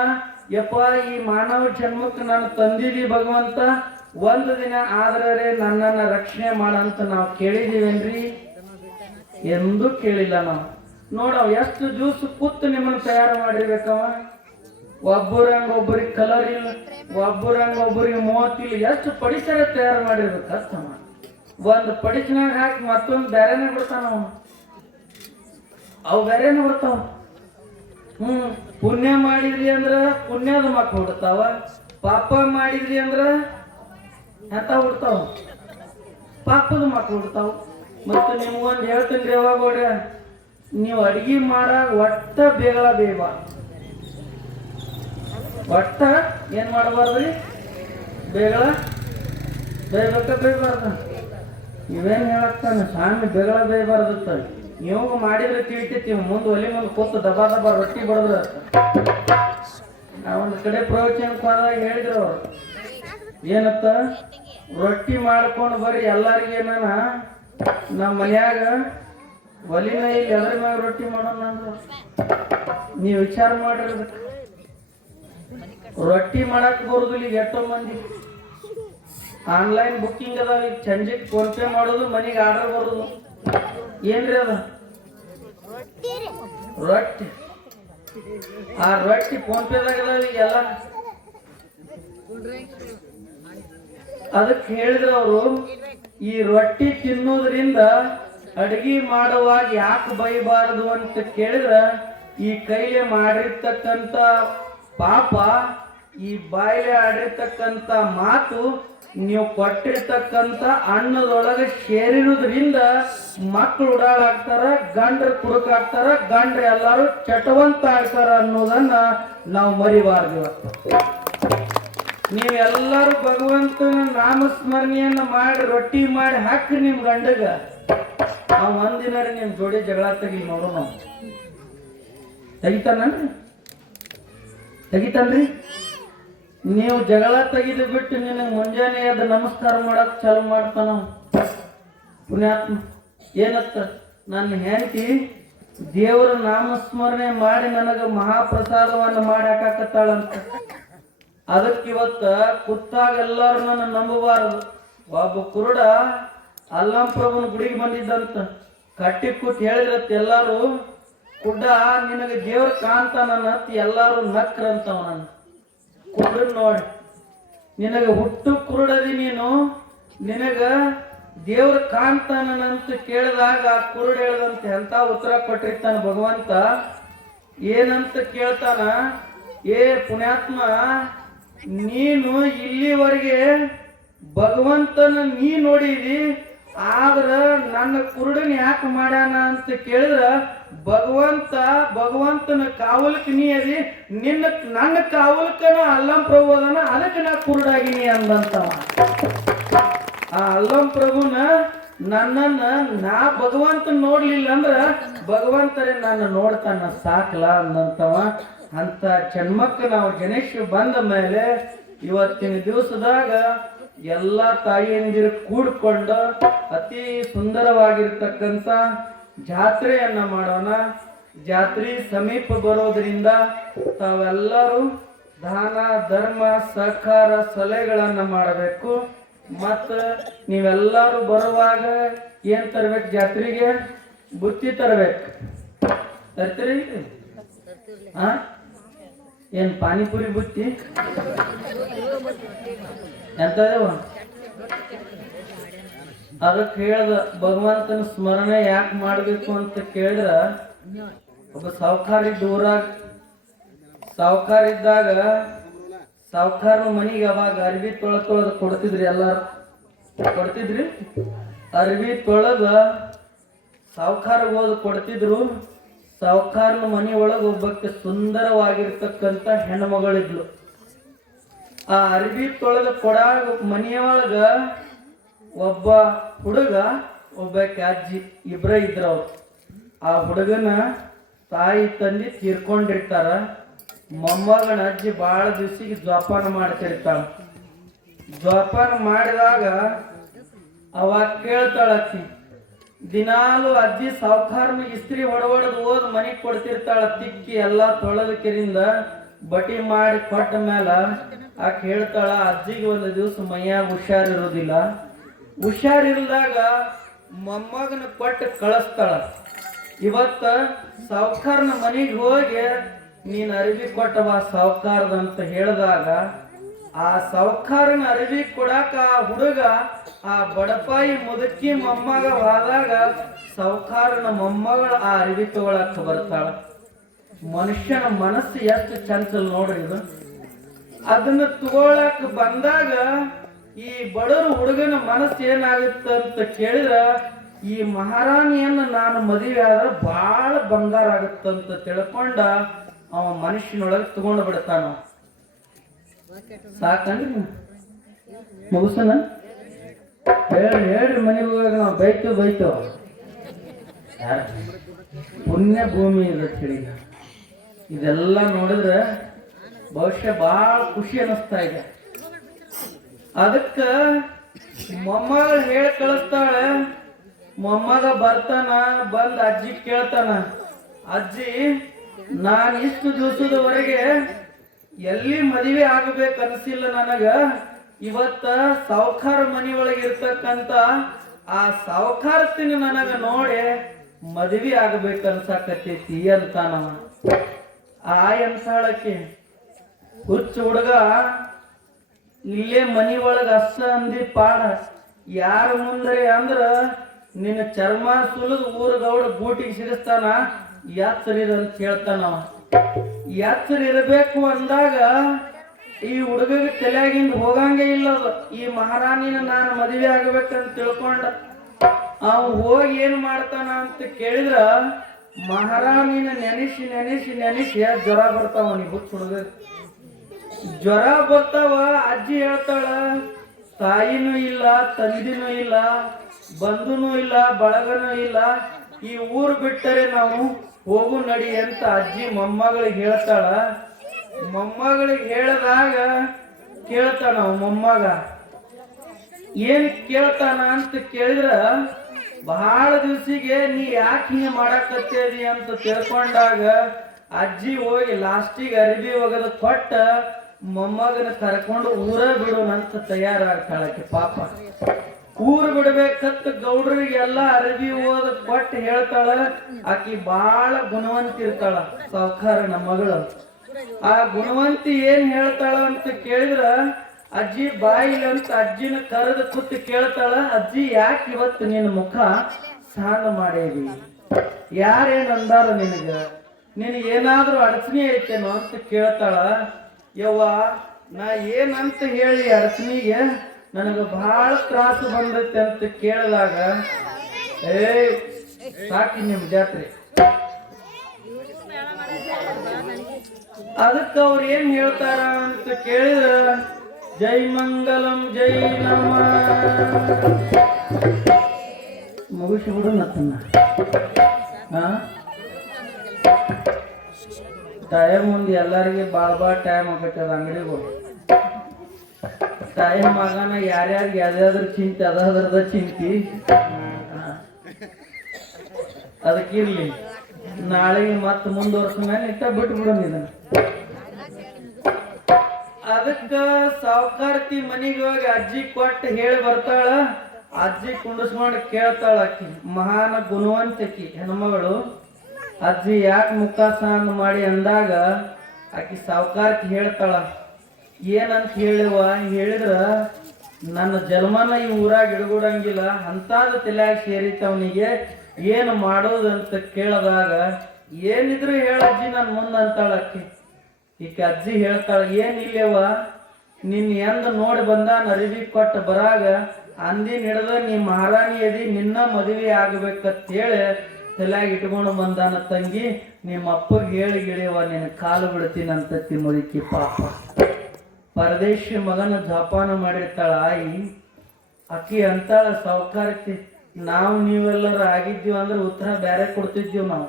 ಯಪ್ಪ ಈ ಮಾನವ ಜನ್ಮಕ್ಕೆ ನಾನು ತಂದಿದ್ದೀವಿ ಭಗವಂತ, ಒಂದು ದಿನ ಆದ್ರೆ ನನ್ನನ್ನ ರಕ್ಷಣೆ ಮಾಡಂತ ನಾವು ಕೇಳಿದೀವೇನ್ರಿ? ಎಂದೂ ಕೇಳಿಲ್ಲ ನಾವು. ನೋಡವ್ ಎಷ್ಟು ಜ್ಯೂಸ್ ಕೂತು ನಿಮ್ಮನ್ನ ತಯಾರು ಮಾಡಿರ್ಬೇಕವ. ಒಬ್ಬರಂಗ ಒಬ್ಬರಿಗೆ ಕಲರ್ ಇಲ್ಲ, ಒಬ್ಬರಂಗ ಒಬ್ಬರಿಗೆ ಮೂವತ್ತಿಲ್ಲ, ಎಷ್ಟು ಪಡಿಸರ ತಯಾರು ಮಾಡಿರ್ಬೇಕತ್ತ. ಒಂದು ಪಡಿಸಿನಾಗ ಹಾಕಿ ಮತ್ತೊಂದು ಬೇರೆನೇ ಬಿಡ್ತಾನ ಅವನು, ಅವು ಬೇರೆನೇ ಬಿಡ್ತಾವ. ಪುಣ್ಯ ಮಾಡಿದ್ರಿ ಅಂದ್ರ ಪುಣ್ಯದ ಮಕ್ಕಳು ಹುಡ್ತಾವ, ಪಾಪ ಮಾಡಿದ್ರಿ ಅಂದ್ರ ಎಂತ ಹುಡ್ತಾವ, ಪಾಪದ ಮಕ್ಕಳು ಹುಡ್ತಾವ. ಮತ್ತೆ ನಿಮ್ಗೊಂದು ಹೇಳ್ತೀನಿ ರೀ ಯಾವಾಗ, ನೀವು ಅಡಿಗೆ ಮಾಡಾಗ ಒಟ್ಟ ಬೇಗಳ ಬೇಬ, ಒಟ್ಟ ಏನ್ ಮಾಡಬಾರ್ದ್ರಿ, ಬೇಗಳ ಬೇಯ್ಬೇಕ ಬೇಯಬಾರ್ದ. ಇವೇನ್ ಹೇಳಕ್ತಾನೆ ಸ್ವಾಮಿ, ಬೇಗಳ ಬೇಯಬಾರ್ದತ್ತ. ನೀವು ಮಾಡಿದ್ರೆ ತಿಳಿತೈತಿ, ಮುಂದೆ ಒಲಿ ಮುಂದೆ ಕೂತು ದಬಾ ರೊಟ್ಟಿ ಬಡದ್ರ. ನಾವೊಂದು ಕಡೆ ಪ್ರವಚನಕ್ಕೆ ಹೋದಾಗ ಹೇಳಿದ್ರು ಅವ್ರು ಏನತ್ತ, ರೊಟ್ಟಿ ಮಾಡ್ಕೊಂಡು ಬರ್ರಿ ಎಲ್ಲಾರಿಗೇನ ನಮ್ಮ ಮನ್ಯಾಗ ಒಲಿನ ಇಲ್ಲಿ ಎದ್ರ ಮ್ಯಾಗ ರೊಟ್ಟಿ ಮಾಡೋಣ ಅಂದ್ರು. ನೀವು ವಿಚಾರ ಮಾಡಿರ್ಬೇಕು, ರೊಟ್ಟಿ ಮಾಡಕ್ ಬರುದಿಲ್ಲ ಈಗ ಎಷ್ಟೋ ಮಂದಿ. ಆನ್ಲೈನ್ ಬುಕ್ಕಿಂಗ್ ಅದಾವ, ಈಗ ಸಂಜೆಗೆ ಫೋನ್ ಪೇ ಮಾಡೋದು, ಮನೆಗೆ ಆರ್ಡರ್ ಬರೋದು. ಏನ್ರಿ ಅದ ರೊಟ್ಟಿ? ಆ ರೊಟ್ಟಿ ಫೋನ್ ಪೇದಾಗ ಅದಾವ ಈಗೆಲ್ಲ. ಅದಕ್ಕೆ ಹೇಳಿದ್ರು ಅವರು, ಈ ರೊಟ್ಟಿ ತಿನ್ನೋದ್ರಿಂದ ಅಡಿಗೆ ಮಾಡುವಾಗ ಯಾಕೆ ಬೈಬಾರದು ಅಂತ ಕೇಳಿದ್ರ, ಈ ಕೈಲಿ ಮಾಡಿರ್ತಕ್ಕಂಥ ಪಾಪ, ಈ ಬಾಯಿಲೆ ಆಡಿರ್ತಕ್ಕಂಥ ಮಾತು, ನೀವು ಕೊಟ್ಟಿರ್ತಕ್ಕಂಥ ಅನ್ನದೊಳಗೆ ಸೇರಿರೋದ್ರಿಂದ ಮಕ್ಕಳು ಉಡಾಳಾಗ್ತಾರ, ಗಂಡ್ರು ಕುಡುಕಾಗ್ತಾರ, ಗಂಡ್ರು ಎಲ್ಲರೂ ಚಟವಂತ ಆಗ್ತಾರ ಅನ್ನೋದನ್ನ ನಾವು ಮರಿಬಾರ್ದು. ನೀವೆಲ್ಲರೂ ಭಗವಂತನ ನಾಮಸ್ಮರಣೆಯನ್ನ ಮಾಡಿ ರೊಟ್ಟಿ ಮಾಡಿ ಹಾಕ್ರಿ ನಿಮ್ ಗಂಡಗ. ನಾವು ಒಂದಿನ ನಿಮ್ ಜೋಡಿ ಜಗಳ ತೆಗಿ ನೋಡು, ನಾವು ತೆಗಿತಾನ್ರಿ. ನೀವು ಜಗಳ ತೆಗೆದು ಬಿಟ್ಟು ನಿನಗೆ ಮುಂಜಾನೆ ಎದ್ದು ನಮಸ್ಕಾರ ಮಾಡಕ್ ಚಾಲು ಮಾಡ್ತಾನ ಪುಣ್ಯಾತ್ಮ. ಏನತ್ತ, ನನ್ನ ಹೆಂಡತಿ ದೇವರ ನಾಮಸ್ಮರಣೆ ಮಾಡಿ ನನಗೆ ಮಹಾಪ್ರಸಾದವನ್ನು ಮಾಡಿ ಹಾಕಾಕತ್ತಾಳಂತ. ಅದಕ್ಕಿವತ್ತ ಕುತ್ತಾಗ ಎಲ್ಲರೂ ನನ್ನ ನಂಬಬಾರದು. ಒಬ್ಬ ಕುರುಡ ಅಲ್ಲಂ ಪ್ರಭುನ ಗುಡಿಗೆ ಬಂದಿದ್ದಂತ, ಕಟ್ಟಿ ಕೂತ್ ಹೇಳಿದ್ರತ್ ಎಲ್ಲಾರು, ಕುಡ್ಡ ನಿನಗೆ ದೇವ್ರ ಕಾಣ್ತಾನತ್ ಎಲ್ಲಾರು ನಕ್ರಂತವ. ನನ್ನ ಕುರುಡ ನೋಡಿ, ನಿನಗೆ ಹುಟ್ಟು ಕುರುಡದಿ ನೀನು, ನಿನಗ ದೇವ್ರ ಕಾಣ್ತಾನಂತ ಕೇಳಿದಾಗ ಆ ಕುರುಡ ಹೇಳ್ದಂತ ಎಂತ ಉತ್ತರ ಕೊಟ್ಟಿರ್ತಾನ ಭಗವಂತ. ಏನಂತ ಕೇಳ್ತಾನ, ಏ ಪುಣ್ಯಾತ್ಮ, ನೀನು ಇಲ್ಲಿವರೆಗೆ ಭಗವಂತನ ನೀ ನೋಡಿದಿ, ಆದ್ರ ನನ್ನ ಕುರುಡನ್ ಯಾಕೆ ಮಾಡ್ಯಾನ ಅಂತ ಕೇಳಿದ್ರ, ಭಗವಂತನ ಕಾವಲಕ್ಕೆ ನೀ ಅದಿ, ನನ್ನ ಕಾವಲಕ್ಕನ ಅಲ್ಲಂ ಪ್ರಭು ಅದನ, ಅದಕ್ಕೆ ನಾ ಕುರುಡಾಗಿನಿ ಅಂದಂತವ. ಆ ಅಲ್ಲಂ ಪ್ರಭುನ ನನ್ನನ್ನ ನಾ ಭಗವಂತ ನೋಡ್ಲಿಲ್ಲ ಅಂದ್ರ ಭಗವಂತರೇ ನನ್ನ ನೋಡ್ತಾನ ಸಾಕಲ ಅಂದಂತವ. ಅಂತ ಜನ್ಮಕ್ಕೆ ನಾವು ಗಣೇಶ ಬಂದ ಮೇಲೆ ಇವತ್ತಿನ ದಿವಸದಾಗ ಎಲ್ಲ ತಾಯಿಯಂದಿರು ಕೂಡ್ಕೊಂಡು ಅತಿ ಸುಂದರವಾಗಿರ್ತಕ್ಕಂಥ ಜಾತ್ರೆಯನ್ನ ಮಾಡೋಣ. ಜಾತ್ರೆ ಸಮೀಪ ಬರೋದ್ರಿಂದ ತಾವೆಲ್ಲರೂ ದಾನ ಧರ್ಮ ಸಹಕಾರ ಸಲಹೆಗಳನ್ನ ಮಾಡಬೇಕು. ಮತ್ತು ನೀವೆಲ್ಲರೂ ಬರುವಾಗ ಏನ್ ತರ್ಬೇಕು? ಜಾತ್ರೆಗೆ ಬುತ್ತಿ ತರ್ಬೇಕು. ತರ್ತೀರಿ? ಏನ್ ಪಾನಿಪುರಿ ಬುತ್ತಿ ಎಂತದೇವ? ಅದಕ್ಕೆ ಹೇಳ್ದ ಭಗವಂತನ ಸ್ಮರಣೆ ಯಾಕೆ ಮಾಡ್ಬೇಕು ಅಂತ ಕೇಳಿದ್ರ, ಒಬ್ಬ ಸಾವುಕಾರ ಊರಾಗ ಸಾವುಕಾರ ಇದ್ದಾಗ ಸಾವುಕಾರನ ಮನಿಗೆ ಅವಾಗ ಅರ್ವಿ ತೊಳೆದು ಕೊಡ್ತಿದ್ರಿ. ಎಲ್ಲಾರು ಕೊಡ್ತಿದ್ರಿ. ಅರ್ವಿ ತೊಳೆದ ಸಾವುಕಾರ ಹೋದ್ ಕೊಡ್ತಿದ್ರು. ಸಾವುಕಾರನ ಮನಿ ಒಳಗೆ ಒಬ್ಬಕ್ಕೆ ಸುಂದರವಾಗಿರ್ತಕ್ಕಂಥ ಹೆಣ್ಮಗಳಿದ್ಲು. ಆ ಅರ್ವಿ ತೊಳೆದ ಕೊಡಾಗ ಮನೆಯೊಳಗ ಒಬ್ಬ ಹುಡುಗ ಒಬ್ಬಕ್ಕೆ ಅಜ್ಜಿ ಇಬ್ರ ಇದ್ರ ಅವ್ರು. ಆ ಹುಡುಗನ ತಾಯಿ ತಂದೆ ತೀರ್ಕೊಂಡಿರ್ತಾರ. ಮೊಮ್ಮಗನ ಅಜ್ಜಿ ಬಹಳ ದಿವಸಿಗೆ ಜೋಪಾನ ಮಾಡ್ತಿರ್ತಾಳ. ಜೋಪಾನ ಮಾಡಿದಾಗ ಅವಾಗ ಕೇಳ್ತಾಳಕ್ಕಿ, ದಿನಾಲು ಅಜ್ಜಿ ಸಾವುಕಾರನ ಇಸ್ತ್ರಿ ಹೊಡವಡದು ಓದ್ ಮನೆಗೆ ಕೊಡ್ತಿರ್ತಾಳ. ತಿಕ್ಕಿ ಎಲ್ಲಾ ತೊಳೆದ ಕೆರಿಂದ ಬಟಿ ಮಾಡಿ ಕೊಟ್ಟ ಮೇಲೆ ಆಕೆ ಹೇಳ್ತಾಳ, ಅಜ್ಜಿಗೆ ಒಂದು ದಿವಸ ಮೈಯಾಗ ಹುಷಾರಿರೋದಿಲ್ಲ. ಹುಷಾರಿಲ್ದಾಗ ಮೊಮ್ಮಗನ ಕೊಟ್ಟು ಕಳಿಸ್ತಾಳ. ಇವತ್ತ ಸಾವುಕಾರನ ಮನೆಗೆ ಹೋಗಿ ನೀನ್ ಅರಿವಿ ಕೊಟ್ಟವ ಸಾವುಕಾರದಂತ ಹೇಳಿದಾಗ ಆ ಸಾವುಕಾರನ ಅರಿವಿ ಕೊಡಾಕ ಆ ಹುಡುಗ ಆ ಬಡಪಾಯಿ ಮುದುಕಿ ಮೊಮ್ಮಗ ಹೋದಾಗ ಸಾವುಕಾರನ ಮೊಮ್ಮಗಳ ಆ ಅರಿವಿ ತಗೊಳಕ ಬರ್ತಾಳ. ಮನುಷ್ಯನ ಮನಸ್ಸು ಎಷ್ಟು ಚಂಚಲ್ ನೋಡ್ರಿ ಇದು. ಅದನ್ನ ತಗೊಳಕ್ ಬಂದಾಗ ಈ ಬಡವರು ಹುಡುಗನ ಮನಸ್ಸು ಏನಾಗುತ್ತಂತ ಕೇಳಿದ್ರ, ಈ ಮಹಾರಾಣಿಯನ್ನ ನಾನು ಮದುವೆ ಆದ್ರೆ ಬಹಳ ಬಂಗಾರ ಆಗುತ್ತಂತ ತಿಳ್ಕೊಂಡ ಅವ ಮನುಷ್ಯನೊಳಗೆ ತಗೊಂಡು ಬಿಡ್ತಾನ. ಸಾಕಂದ್ರಿ ಮುಗಿಸನ ಹೇಳ್ರಿ ಮನೆಗೆ ಹೋಗಾಗ ನಾವು ಬೈತು ಪುಣ್ಯ ಭೂಮಿ ಇದೆ ತಿಳಿ. ಇದೆಲ್ಲ ನೋಡಿದ್ರೆ ಬಹುಶಃ ಬಹಳ ಖುಷಿ ಅನಿಸ್ತಾ ಇದೆ. ಅದಕ್ಕ ಮೊಮ್ಮಗಳು ಹೇಳಿ ಕಳಿಸ್ತಾಳೆ. ಮೊಮ್ಮಗ ಬರ್ತಾನ, ಬಂದ್ ಅಜ್ಜಿ ಕೇಳ್ತಾನ, ಅಜ್ಜಿ ನಾನು ಇಷ್ಟು ದಿವಸದವರೆಗೆ ಎಲ್ಲಿ ಮದುವೆ ಆಗಬೇಕು ಅನ್ಸಿಲ್ಲ ನನಗ. ಇವತ್ತ ಸಾವುಕಾರ ಮನೆಯೊಳಗೆ ಇರ್ತಕ್ಕಂತ ಆ ಸಾವುಕಾರತಿನ ನನಗ ನೋಡಿ ಮದುವೆ ಆಗ್ಬೇಕು ಅನ್ಸಾಕತ್ತೈತಿ ಅಂತಾನವ. ಎಂತಾಳಕ್ಕೆ ಹುಚ್ಚ ಹುಡುಗ ಇಲ್ಲೇ ಮನಿ ಒಳಗ ಅಷ್ಟ ಅಂದಿ ಪಾಡ. ಯಾರ ಮುಂದರೆ ಅಂದ್ರ ನಿನ್ನ ಚರ್ಮ ಸುಲಿದು ಊರ ಗೌಡ ಬೂಟಿಗೆ ಸಿಗಿಸ್ತಾನ. ಯಾತ್ರಿರಂತ ಹೇಳ್ತಾನವ. ಯಾತ್ರಿ ಇರಬೇಕು ಅಂದಾಗ ಈ ಹುಡುಗಗೆ ತಲೆಯಾಗಿಂದ ಹೋಗಂಗೆ ಇಲ್ಲ. ಈ ಮಹಾರಾಣಿನ ನಾನು ಮದುವೆ ಆಗ್ಬೇಕಂತ ತಿಳ್ಕೊಂಡ ಅವ ಹೋಗಿ ಏನ್ ಮಾಡ್ತಾನ ಅಂತ ಕೇಳಿದ್ರ, ಮಹಾರಾಣಿನ ನೆನೆಸಿ ನೆನೆಸಿ ನೆನೆಸಿ ಜ್ವರ ಬರ್ತಾವ. ನೀ ಹುಚ್ಚ ಹುಡುಗ ಜ್ವರ ಬರ್ತಾವ. ಅಜ್ಜಿ ಹೇಳ್ತಾಳ, ತಾಯಿನೂ ಇಲ್ಲ, ತಂದಿನೂ ಇಲ್ಲ, ಬಂಧುನೂ ಇಲ್ಲ, ಬಳಗನೂ ಇಲ್ಲ, ಈ ಊರು ಬಿಟ್ಟರೆ ನಾವು ಹೋಗು ನಡಿ ಅಂತ ಅಜ್ಜಿ ಮೊಮ್ಮಗಳಿಗೆ ಹೇಳ್ತಾಳ. ಮೊಮ್ಮಗಳಿಗೆ ಹೇಳಿದಾಗ ಕೇಳ್ತಾನ ಮೊಮ್ಮಗ. ಏನ್ ಕೇಳ್ತಾನ ಅಂತ ಕೇಳಿದ್ರ, ಬಹಳ ದಿವಸಿಗೆ ನೀ ಯಾಕೆ ಹಿಂಗೆ ಮಾಡಾಕತ್ತೇದಿ ಅಂತ ತಿಳ್ಕೊಂಡಾಗ ಅಜ್ಜಿ ಹೋಗಿ ಲಾಸ್ಟಿಗೆ ಅರಿವಿ ಒಗದ ಕೊಟ್ಟ ಮೊಮ್ಮಗನ ಕರ್ಕೊಂಡು ಊರ ಬಿಡೋಣಂತ ತಯಾರಾಗ್ತಾಳಕ್ಕೆ. ಪಾಪ ಊರ್ ಬಿಡ್ಬೇಕಂತ ಗೌಡ್ರಿಗೆಲ್ಲ ಅರಬಿ ಓದ ಕೊಟ್ಟು ಹೇಳ್ತಾಳ. ಆಕಿ ಬಾಳ ಗುಣವಂತಿರ್ತಾಳ ಸಾವುಕಾರನ ಮಗಳು. ಆ ಗುಣವಂತಿ ಏನ್ ಹೇಳ್ತಾಳ ಅಂತ ಕೇಳಿದ್ರ, ಅಜ್ಜಿ ಬಾಯಿಲಂತ ಅಜ್ಜಿನ ಕರೆದು ಕೂತು ಕೇಳ್ತಾಳ, ಅಜ್ಜಿ ಯಾಕೆ ಇವತ್ತು ನಿನ್ನ ಮುಖ ಸಾನ ಮಾಡೇವಿ? ಯಾರೇನ್ ಅಂದಾರ ನಿನಗ? ನಿನಗೇನಾದ್ರೂ ಅಡಚಣೆ ಐತೇನೋ ಅಂತ ಕೇಳ್ತಾಳ. ಯವ್ವ, ನಾ ಏನಂತ ಹೇಳಿ ಅಡಚಣಿಗೆ ನನಗ ಬಹಳ ತ್ರಾಸು ಬಂದೈತೆ ಅಂತ ಕೇಳಿದಾಗ, ಸಾಕಿ ನಿಮ್ ಜಾತ್ರೆ. ಅದಕ್ಕೆ ಅವ್ರು ಏನ್ ಹೇಳ್ತಾರ ಅಂತ ಕೇಳಿದ್ರ, ಜೈ ಮಂಗಲಂ ಜೈ ನಮ ಮುಗಿಸಿ ಬಿಡುನತ್ತನ್ನ. ಟೈಮ್ ಮುಂದೆ ಎಲ್ಲರಿಗೆ ಭಾಳ ಟೈಮ್ ಆಗತ್ತೆ. ಅದು ಅಂಗಡಿಗೆ ಹೋಗಿ ಟೈಮ್ ಆಗಾನ ಯಾರ್ಯಾರಿಗೆ ಯಾವ್ದಾದ್ರ ಚಿಂತೆ ಅದಾದ್ರದ ಚಿಂತಿ ಅದಕ್ಕಿರ್ಲಿ. ನಾಳೆಗೆ ಮತ್ತೆ ಮುಂದುವರ್ಸ ಮೇಲೆ ಇಟ್ಟ ಬಿಟ್ಟು ಬಿಡೋಣ ಇದನ್ನ. ಅದಕ್ಕ ಸಾವುಕಾರ್ತಿ ಮನಿಗೆ ಹೋಗಿ ಅಜ್ಜಿ ಕೊಟ್ಟು ಹೇಳಿ ಬರ್ತಾಳ. ಅಜ್ಜಿ ಕುಂಡಿಸ್ಕೊಂಡು ಕೇಳ್ತಾಳ. ಅಕ್ಕಿ ಮಹಾನ ಗುಣವಂತಕಿ ಹೆಣ್ಮಗಳು. ಅಜ್ಜಿ ಯಾಕೆ ಮುಖ ಸ್ನಾನ ಮಾಡಿ ಅಂದಾಗ ಆಕಿ ಸಾವುಕಾರ್ತಿ ಹೇಳ್ತಾಳ, ಏನಂತ ಹೇಳಿವ ಹೇಳಿದ್ರ ನನ್ನ ಜನ್ಮನ ಈ ಊರಾಗ ಹಿಡ್ಕೊಡಂಗಿಲ್ಲ, ಅಂತಾದ ತಲೆಯಾಗ ಸೇರಿತವನಿಗೆ ಏನು ಮಾಡೋದಂತ ಕೇಳಿದಾಗ ಏನಿದ್ರು ಹೇಳಜ್ಜಿ ನಾನು ಮುಂದೆ ಅಂತಾಳ ಅಕ್ಕಿ. ಈಗ ಅಜ್ಜಿ ಹೇಳ್ತಾಳ, ಏನಿಲ್ಲವ ನಿನ್ನ ಎಂದ ನೋಡಿ ಬಂದಾನ ಅರಿವಿ ಕೊಟ್ಟು ಬರಾಗ ಅಂದಿನ ಹಿಡ್ದ ನೀ ಮಹಾರಾಣಿ ಅದಿ, ನಿನ್ನ ಮದುವೆ ಆಗ್ಬೇಕಂತೇಳಿ ತಲೆಯಾಗ ಇಟ್ಕೊಂಡು ಬಂದಾನ ತಂಗಿ. ನಿಮ್ಮ ಅಪ್ಪಗೆ ಹೇಳಿ ಗಿಳಿಯವ ನಿನ್ನ ಕಾಲು ಬಿಡ್ತೀನಂತ ತಿಮ್ಮದಿಕ್ಕಿ. ಪಾಪ ಪರದೇಶಿ ಮಗನ ಜಪಾನ ಮಾಡಿರ್ತಾಳ ಆಯಿ. ಅಕ್ಕಿ ಅಂತಾಳ ಸಾವುಕಾರಕ್ಕೆ, ನಾವು ನೀವೆಲ್ಲರೂ ಆಗಿದ್ದೀವಿ ಅಂದ್ರೆ ಉತ್ತರ ಬೇರೆ ಕೊಡ್ತಿದ್ದೀವಿ ನಾವು.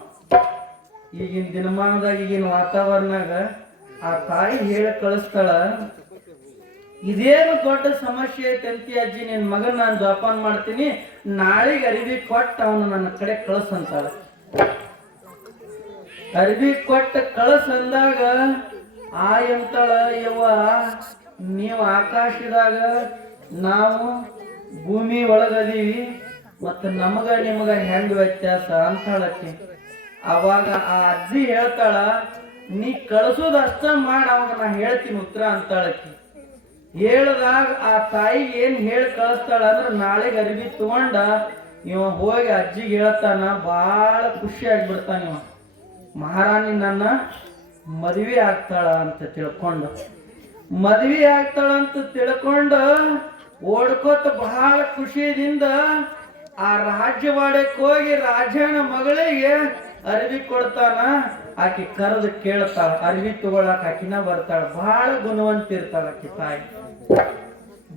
ಈಗಿನ ದಿನಮಾನದಾಗ ಈಗಿನ ವಾತಾವರಣಾಗ ಆ ತಾಯಿ ಹೇಳಿ ಕಳಿಸ್ತಾಳ, ಇದೇನು ದೊಡ್ಡ ಸಮಸ್ಯೆ ಐತೆ ಅಂತಿ ಅಜ್ಜಿ, ನಿನ್ನ ಮಗನ ನಾನು ಜಪಾನ ಮಾಡ್ತೀನಿ, ನಾಳೆಗೆ ಅರಿವಿ ಕೊಟ್ಟು ಅವನು ನನ್ನ ಕಡೆ ಕಳಿಸಂತಾಳ. ಅರಿವಿ ಕೊಟ್ಟು ಕಳಿಸಂದಾಗ ಅಂತಾಳ, ಯವ್ವ ನೀವು ಆಕಾಶದಾಗ ನಾವು ಭೂಮಿ ಒಳಗದೀವಿ, ಮತ್ತು ನಮಗ ನಿಮಗ ಹೆಂಗ್ ವ್ಯತ್ಯಾಸ ಅಂತಾಳಕ್ಕೆ. ಅವಾಗ ಆ ಅಜ್ಜಿ ಹೇಳ್ತಾಳ, ನೀ ಕಳಿಸೋದು ಅಷ್ಟ ಮಾಡಿ ಅವಾಗ ನಾ ಹೇಳ್ತೀನಿ ಉತ್ತರ ಅಂತಾಳಕ್ಕೆ. ಹೇಳ್ದಾಗ ಆ ತಾಯಿ ಏನ್ ಹೇಳಿ ಕಳಿಸ್ತಾಳ ಅಂದ್ರೆ ನಾಳೆಗೆ ಅರಿವಿ ತಗೊಂಡ ಇವ ಹೋಗಿ ಅಜ್ಜಿಗೆ ಹೇಳ್ತಾನ. ಭಾಳ ಖುಷಿ ಆಗ್ಬಿಡ್ತಾನ ಇವ, ಮಹಾರಾಣಿ ನನ್ನ ಮದುವೆ ಆಗ್ತಾಳ ಅಂತ ತಿಳ್ಕೊಂಡು. ಮದುವೆ ಆಗ್ತಾಳ ಅಂತ ತಿಳ್ಕೊಂಡು ಓಡ್ಕೋತ ಬಹಳ ಖುಷಿಯಿಂದ ಆ ರಾಜ್ಯವಾಡಕ್ಕೆ ಹೋಗಿ ರಾಜನ ಮಗಳಿಗೆ ಅರಿವಿ ಕೊಡ್ತಾನ. ಆಕಿ ಕರೆದು ಕೇಳ್ತಾಳ, ಅರಿವಿ ತಗೊಳಕ್ ಆಕಿನ ಬರ್ತಾಳ. ಬಹಳ ಗುಣವಂತಿ ಇರ್ತಾಳ ಆಕಿ ತಾಯಿ,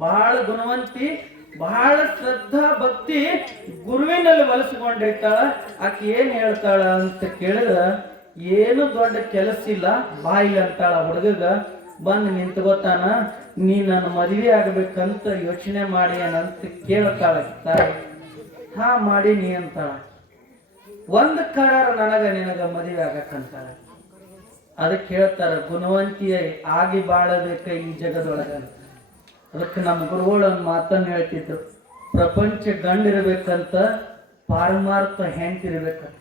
ಬಹಳ ಗುಣವಂತಿ, ಬಹಳ ಶ್ರದ್ಧಾ ಭಕ್ತಿ ಗುರುವಿನಲ್ಲಿ ಒಲಿಸ್ಕೊಂಡಿರ್ತಾಳ. ಆಕಿ ಏನ್ ಹೇಳ್ತಾಳ ಅಂತ ಕೇಳಿದ್ರ, ಏನು ದೊಡ್ಡ ಕೆಲಸ ಇಲ್ಲ, ಬಾಯಿ ಅಂತಾಳ. ಹುಡುಗಗ ಬಂದು ನಿಂತ್ಕೋತಾನ, ನೀ ನನ್ನ ಮದುವೆ ಆಗ್ಬೇಕಂತ ಯೋಚನೆ ಮಾಡಿ ಏನಂತ ಕೇಳ್ತಾಳ ತಾಯಿ. ಹಾ ಮಾಡೀನಿ ಅಂತಾಳ. ಒಂದು ಕರಾರ ನನಗ ನಿನಗ ಮದುವೆ ಆಗಕ್ಕಂತಾಳ. ಅದಕ್ಕೆ ಹೇಳ್ತಾರ, ಗುಣವಂತಿಯ ಆಗಿ ಬಾಳಬೇಕ ಈ ಜಗದೊಳಗ. ಅದಕ್ಕೆ ನಮ್ಮ ಗುರುಗಳು ಒಂದು ಮಾತನ್ನು ಹೇಳ್ತಿದ್ರು, ಪ್ರಪಂಚ ಗಂಡಿರ್ಬೇಕಂತ, ಪಾರಮಾರ್ಥ ಹೆಂತಿರ್ಬೇಕಂತ.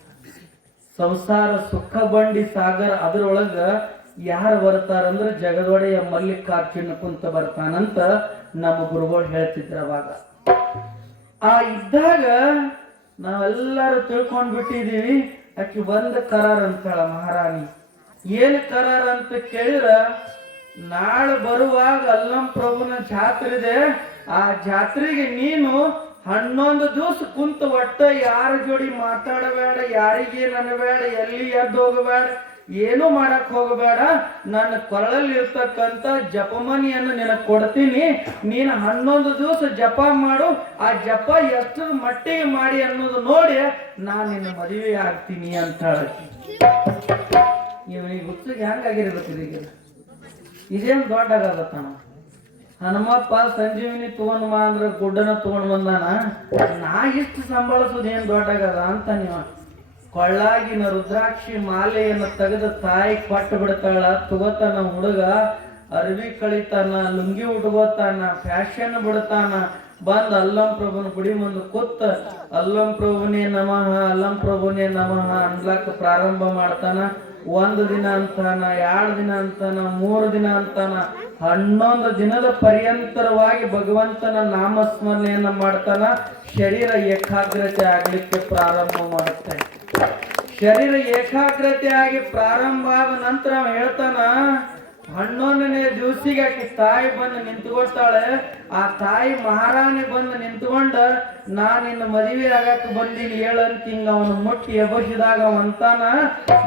ಸಂಸಾರ ಸುಖ ಬಂಡಿ ಸಾಗರ ಅದ್ರೊಳಗ ಯಾರು ಬರ್ತಾರಂದ್ರೆ ಜಗದೊಡೆಯ ಮಲ್ಲಿಕಾರ್ಜುನ ಕುಂತ ಬರ್ತಾನಂತ ನಮ್ಮ ಗುರುಗಳು ಹೇಳ್ತಿದ್ರು. ಅವಾಗ ಇದ್ದಾಗ ನಾವೆಲ್ಲರೂ ತಿಳ್ಕೊಂಡ್ ಬಿಟ್ಟಿದೀವಿ. ಆಕಿ ಒಂದು ಕರಾರ್ ಅಂತಾಳ ಮಹಾರಾಣಿ. ಏನ್ ಕರಾರ್ ಅಂತ ಕೇಳಿದ್ರ, ನಾಳೆ ಬರುವಾಗ ಅಲ್ಲಂ ಪ್ರಭುನ ಜಾತ್ರೆ ಇದೆ, ಆ ಜಾತ್ರೆಗೆ ನೀನು 11 ದಿವಸ ಕುಂತ ಒಟ್ಟ ಯಾರ ಜೋಡಿ ಮಾತಾಡಬೇಡ, ಯಾರಿಗೆ ನನಬೇಡ, ಎಲ್ಲಿ ಎದ್ದು ಹೋಗಬೇಡ, ಏನು ಮಾಡಕ್ ಹೋಗಬೇಡ. ನನ್ನ ಕೊರಳಲ್ಲಿ ಇರ್ತಕ್ಕಂಥ ಜಪಮನಿಯನ್ನು ನಿನಗೆ ಕೊಡ್ತೀನಿ, ನೀನು 11 ದಿವಸ ಜಪ ಮಾಡು. ಆ ಜಪ ಎಷ್ಟು ಮಟ್ಟಿಗೆ ಮಾಡಿ ಅನ್ನೋದು ನೋಡಿ ನಾನು ನಿನ್ನ ಮದುವೆ ಆಗ್ತೀನಿ ಅಂತ ಹೇಳಿ. ಇವನಿಗೆ ಹುಚ್ಚಿಗೆ ಹೆಂಗಾಗಿರ್ಬೇಕ್ರಿ ಈಗ? ಇದೇನು ದೊಡ್ಡ ಆಗತ್ತಾನ. ಹನುಮಪ್ಪ ಸಂಜೀವಿನಿ ತಗೊಂಡ್ ಬಾ ಅಂದ್ರೆ ಗುಡ್ಡನ ತಗೊಂಡ್ ಬಂದಾನ, ನಾ ಇಷ್ಟು ಸಂಭಾಳಿಸೋದು ಏನ್ ದೊಡ್ಡಾಗದ ಅಂತ ನೀವ. ಕೊಳ್ಳಾಗಿನ ರುದ್ರಾಕ್ಷಿ ಮಾಲೆಯನ್ನು ತೆಗೆದು ತಾಯಿ ಕೊಟ್ಟು ಬಿಡ್ತಾಳ. ತಗೋತಾನ ಹುಡುಗ, ಅರ್ವಿ ಕಳಿತಾನ, ಲುಂಗಿ ಉಟ್ಕೋತಾನ, ಫ್ಯಾಷನ್ ಬಿಡ್ತಾನ. ಬಂದ್ ಅಲ್ಲಂ ಪ್ರಭುನ ಗುಡಿ ಮುಂದೆ ಕೂತ ಅಲ್ಲಂ ಪ್ರಭುನೇ ನಮಃ, ಅಲ್ಲಂ ಪ್ರಭುನೇ ನಮಃ ಅನ್ಲಾಕ ಪ್ರಾರಂಭ ಮಾಡ್ತಾನ. 1 ದಿನ ಅಂತಾನ, 2 ದಿನ ಅಂತಾನ, 3 ದಿನ ಅಂತಾನ, 11 ದಿನದ ಪರ್ಯಂತರವಾಗಿ ಭಗವಂತನ ನಾಮಸ್ಮರಣೆಯನ್ನ ಮಾಡ್ತಾನ. ಶರೀರ ಏಕಾಗ್ರತೆ ಆಗ್ಲಿಕ್ಕೆ ಪ್ರಾರಂಭ ಮಾಡುತ್ತೆ. ಶರೀರ ಏಕಾಗ್ರತೆ ಆಗಿ ಪ್ರಾರಂಭ ಆದ ನಂತರ ಹೇಳ್ತಾನ, 11ನೇ ದಿವಸಿಗೆ ಆಕಿ ತಾಯಿ ಬಂದು ನಿಂತ್ಕೊಳ್ತಾಳೆ. ಆ ತಾಯಿ ಮಹಾರಾಣಿ ಬಂದು ನಿಂತ್ಕೊಂಡ, ನಾ ನಿನ್ನ ಮದುವೆ ಆಗಕ್ಕೆ ಬಂದೀನಿ ಹೇಳಂತ ಹಿಂಗ ಅವನು ಮುಟ್ಟಿ ಎಬಸಿದಾಗ ಅಂತಾನ,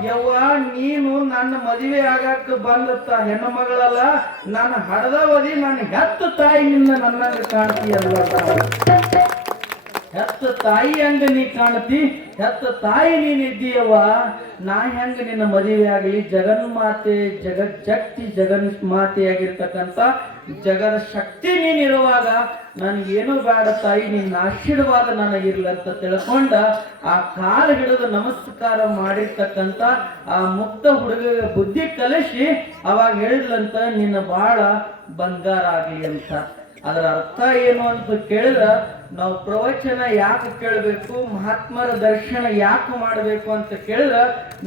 ಯವ್ವ ನೀನು ನನ್ನ ಮದುವೆ ಆಗಕ್ಕೆ ಬಂದತ್ತ ಹೆಣ್ಣು ಮಗಳಲ್ಲ, ನಾನು ಹಡದವದಿ, ನನ್ನ ಹೆತ್ತ ತಾಯಿ ನಿನ್ನ ನನ್ನಂಗ ಕಾಣ್ತೀಯಲ್ಲ. ಹೆತ್ತ ತಾಯಿ ಹಂಗ ನೀ ಕಾಣತಿ, ಹೆತ್ತ ತಾಯಿ ನೀನಿದ್ದೀಯವ್ವ. ನಾ ಹೆಂಗ ನಿನ್ನ ಮದುವೆ ಆಗಲಿ? ಜಗನ್ಮಾತೆ, ಜಗಜ್ಜಕ್ತಿ ಜಗನ್ಮಾತೆಯಾಗಿರ್ತಕ್ಕಂಥ ಜಗದ ಶಕ್ತಿ ನೀನಿರುವಾಗ ನನಗೇನು ಬೇಡ ತಾಯಿ, ನಿನ್ನ ಆಶೀರ್ವಾದ ನನಗಿರ್ಲಿ ಅಂತ ತಿಳ್ಕೊಂಡ ಆ ಕಾಲು ಹಿಡಿದು ನಮಸ್ಕಾರ ಮಾಡಿರ್ತಕ್ಕಂಥ ಆ ಮುಕ್ತ ಹುಡುಗ ಬುದ್ಧಿ ಕಲಿಸಿ ಅವಾಗ ಹೇಳಿದ್ಲಂತ, ನಿನ್ನ ಬಾಳ ಬಂಗಾರ ಆಗಲಿ ಅಂತ. ಅದರ ಅರ್ಥ ಏನು ಅಂತ ಕೇಳಿದ್ರ, ನಾವು ಪ್ರವಚನ ಯಾಕೆ ಕೇಳಬೇಕು, ಮಹಾತ್ಮರ ದರ್ಶನ ಯಾಕೆ ಮಾಡಬೇಕು ಅಂತ ಕೇಳಿದ್ರ,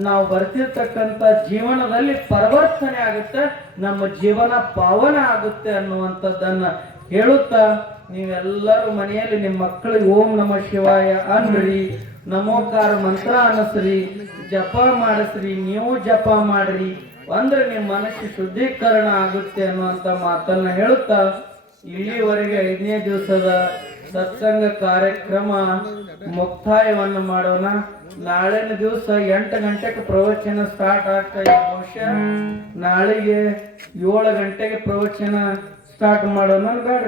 ನಾವು ಬರ್ತಿರ್ತಕ್ಕಂಥ ಜೀವನದಲ್ಲಿ ಪರಿವರ್ತನೆ ಆಗುತ್ತೆ, ನಮ್ಮ ಜೀವನ ಪಾವನ ಆಗುತ್ತೆ ಅನ್ನುವಂಥದ್ದನ್ನ ಹೇಳುತ್ತಾ, ನೀವೆಲ್ಲರೂ ಮನೆಯಲ್ಲಿ ನಿಮ್ಮ ಮಕ್ಕಳಿಗೆ ಓಂ ನಮ ಶಿವಾಯ ಅನ್ರಿ, ನಮೋಕಾರ ಮಂತ್ರ ಅನಸ್ರಿ, ಜಪ ಮಾಡಿಸ್ರಿ, ನೀವು ಜಪ ಮಾಡ್ರಿ, ಅಂದ್ರೆ ನಿಮ್ಮ ಮನಸ್ಸು ಶುದ್ಧೀಕರಣ ಆಗುತ್ತೆ ಅನ್ನುವಂಥ ಮಾತನ್ನ ಹೇಳುತ್ತಾ, ಇಲ್ಲಿವರೆಗೆ 5ನೇ ದಿವಸದ ಸತ್ಸಂಗ ಕಾರ್ಯಕ್ರಮ ಮುಕ್ತಾಯವನ್ನು ಮಾಡೋಣ. ನಾಳಿನ ದಿವಸ 8 ಗಂಟೆಗೆ ಪ್ರವಚನ ಸ್ಟಾರ್ಟ್ ಆಗ್ತಾ ಇದೆ. ಬಹುಶಃ ನಾಳೆಗೆ 7 ಗಂಟೆಗೆ ಪ್ರವಚನ ಸ್ಟಾರ್ಟ್ ಮಾಡೋಣ ಬೇಡ?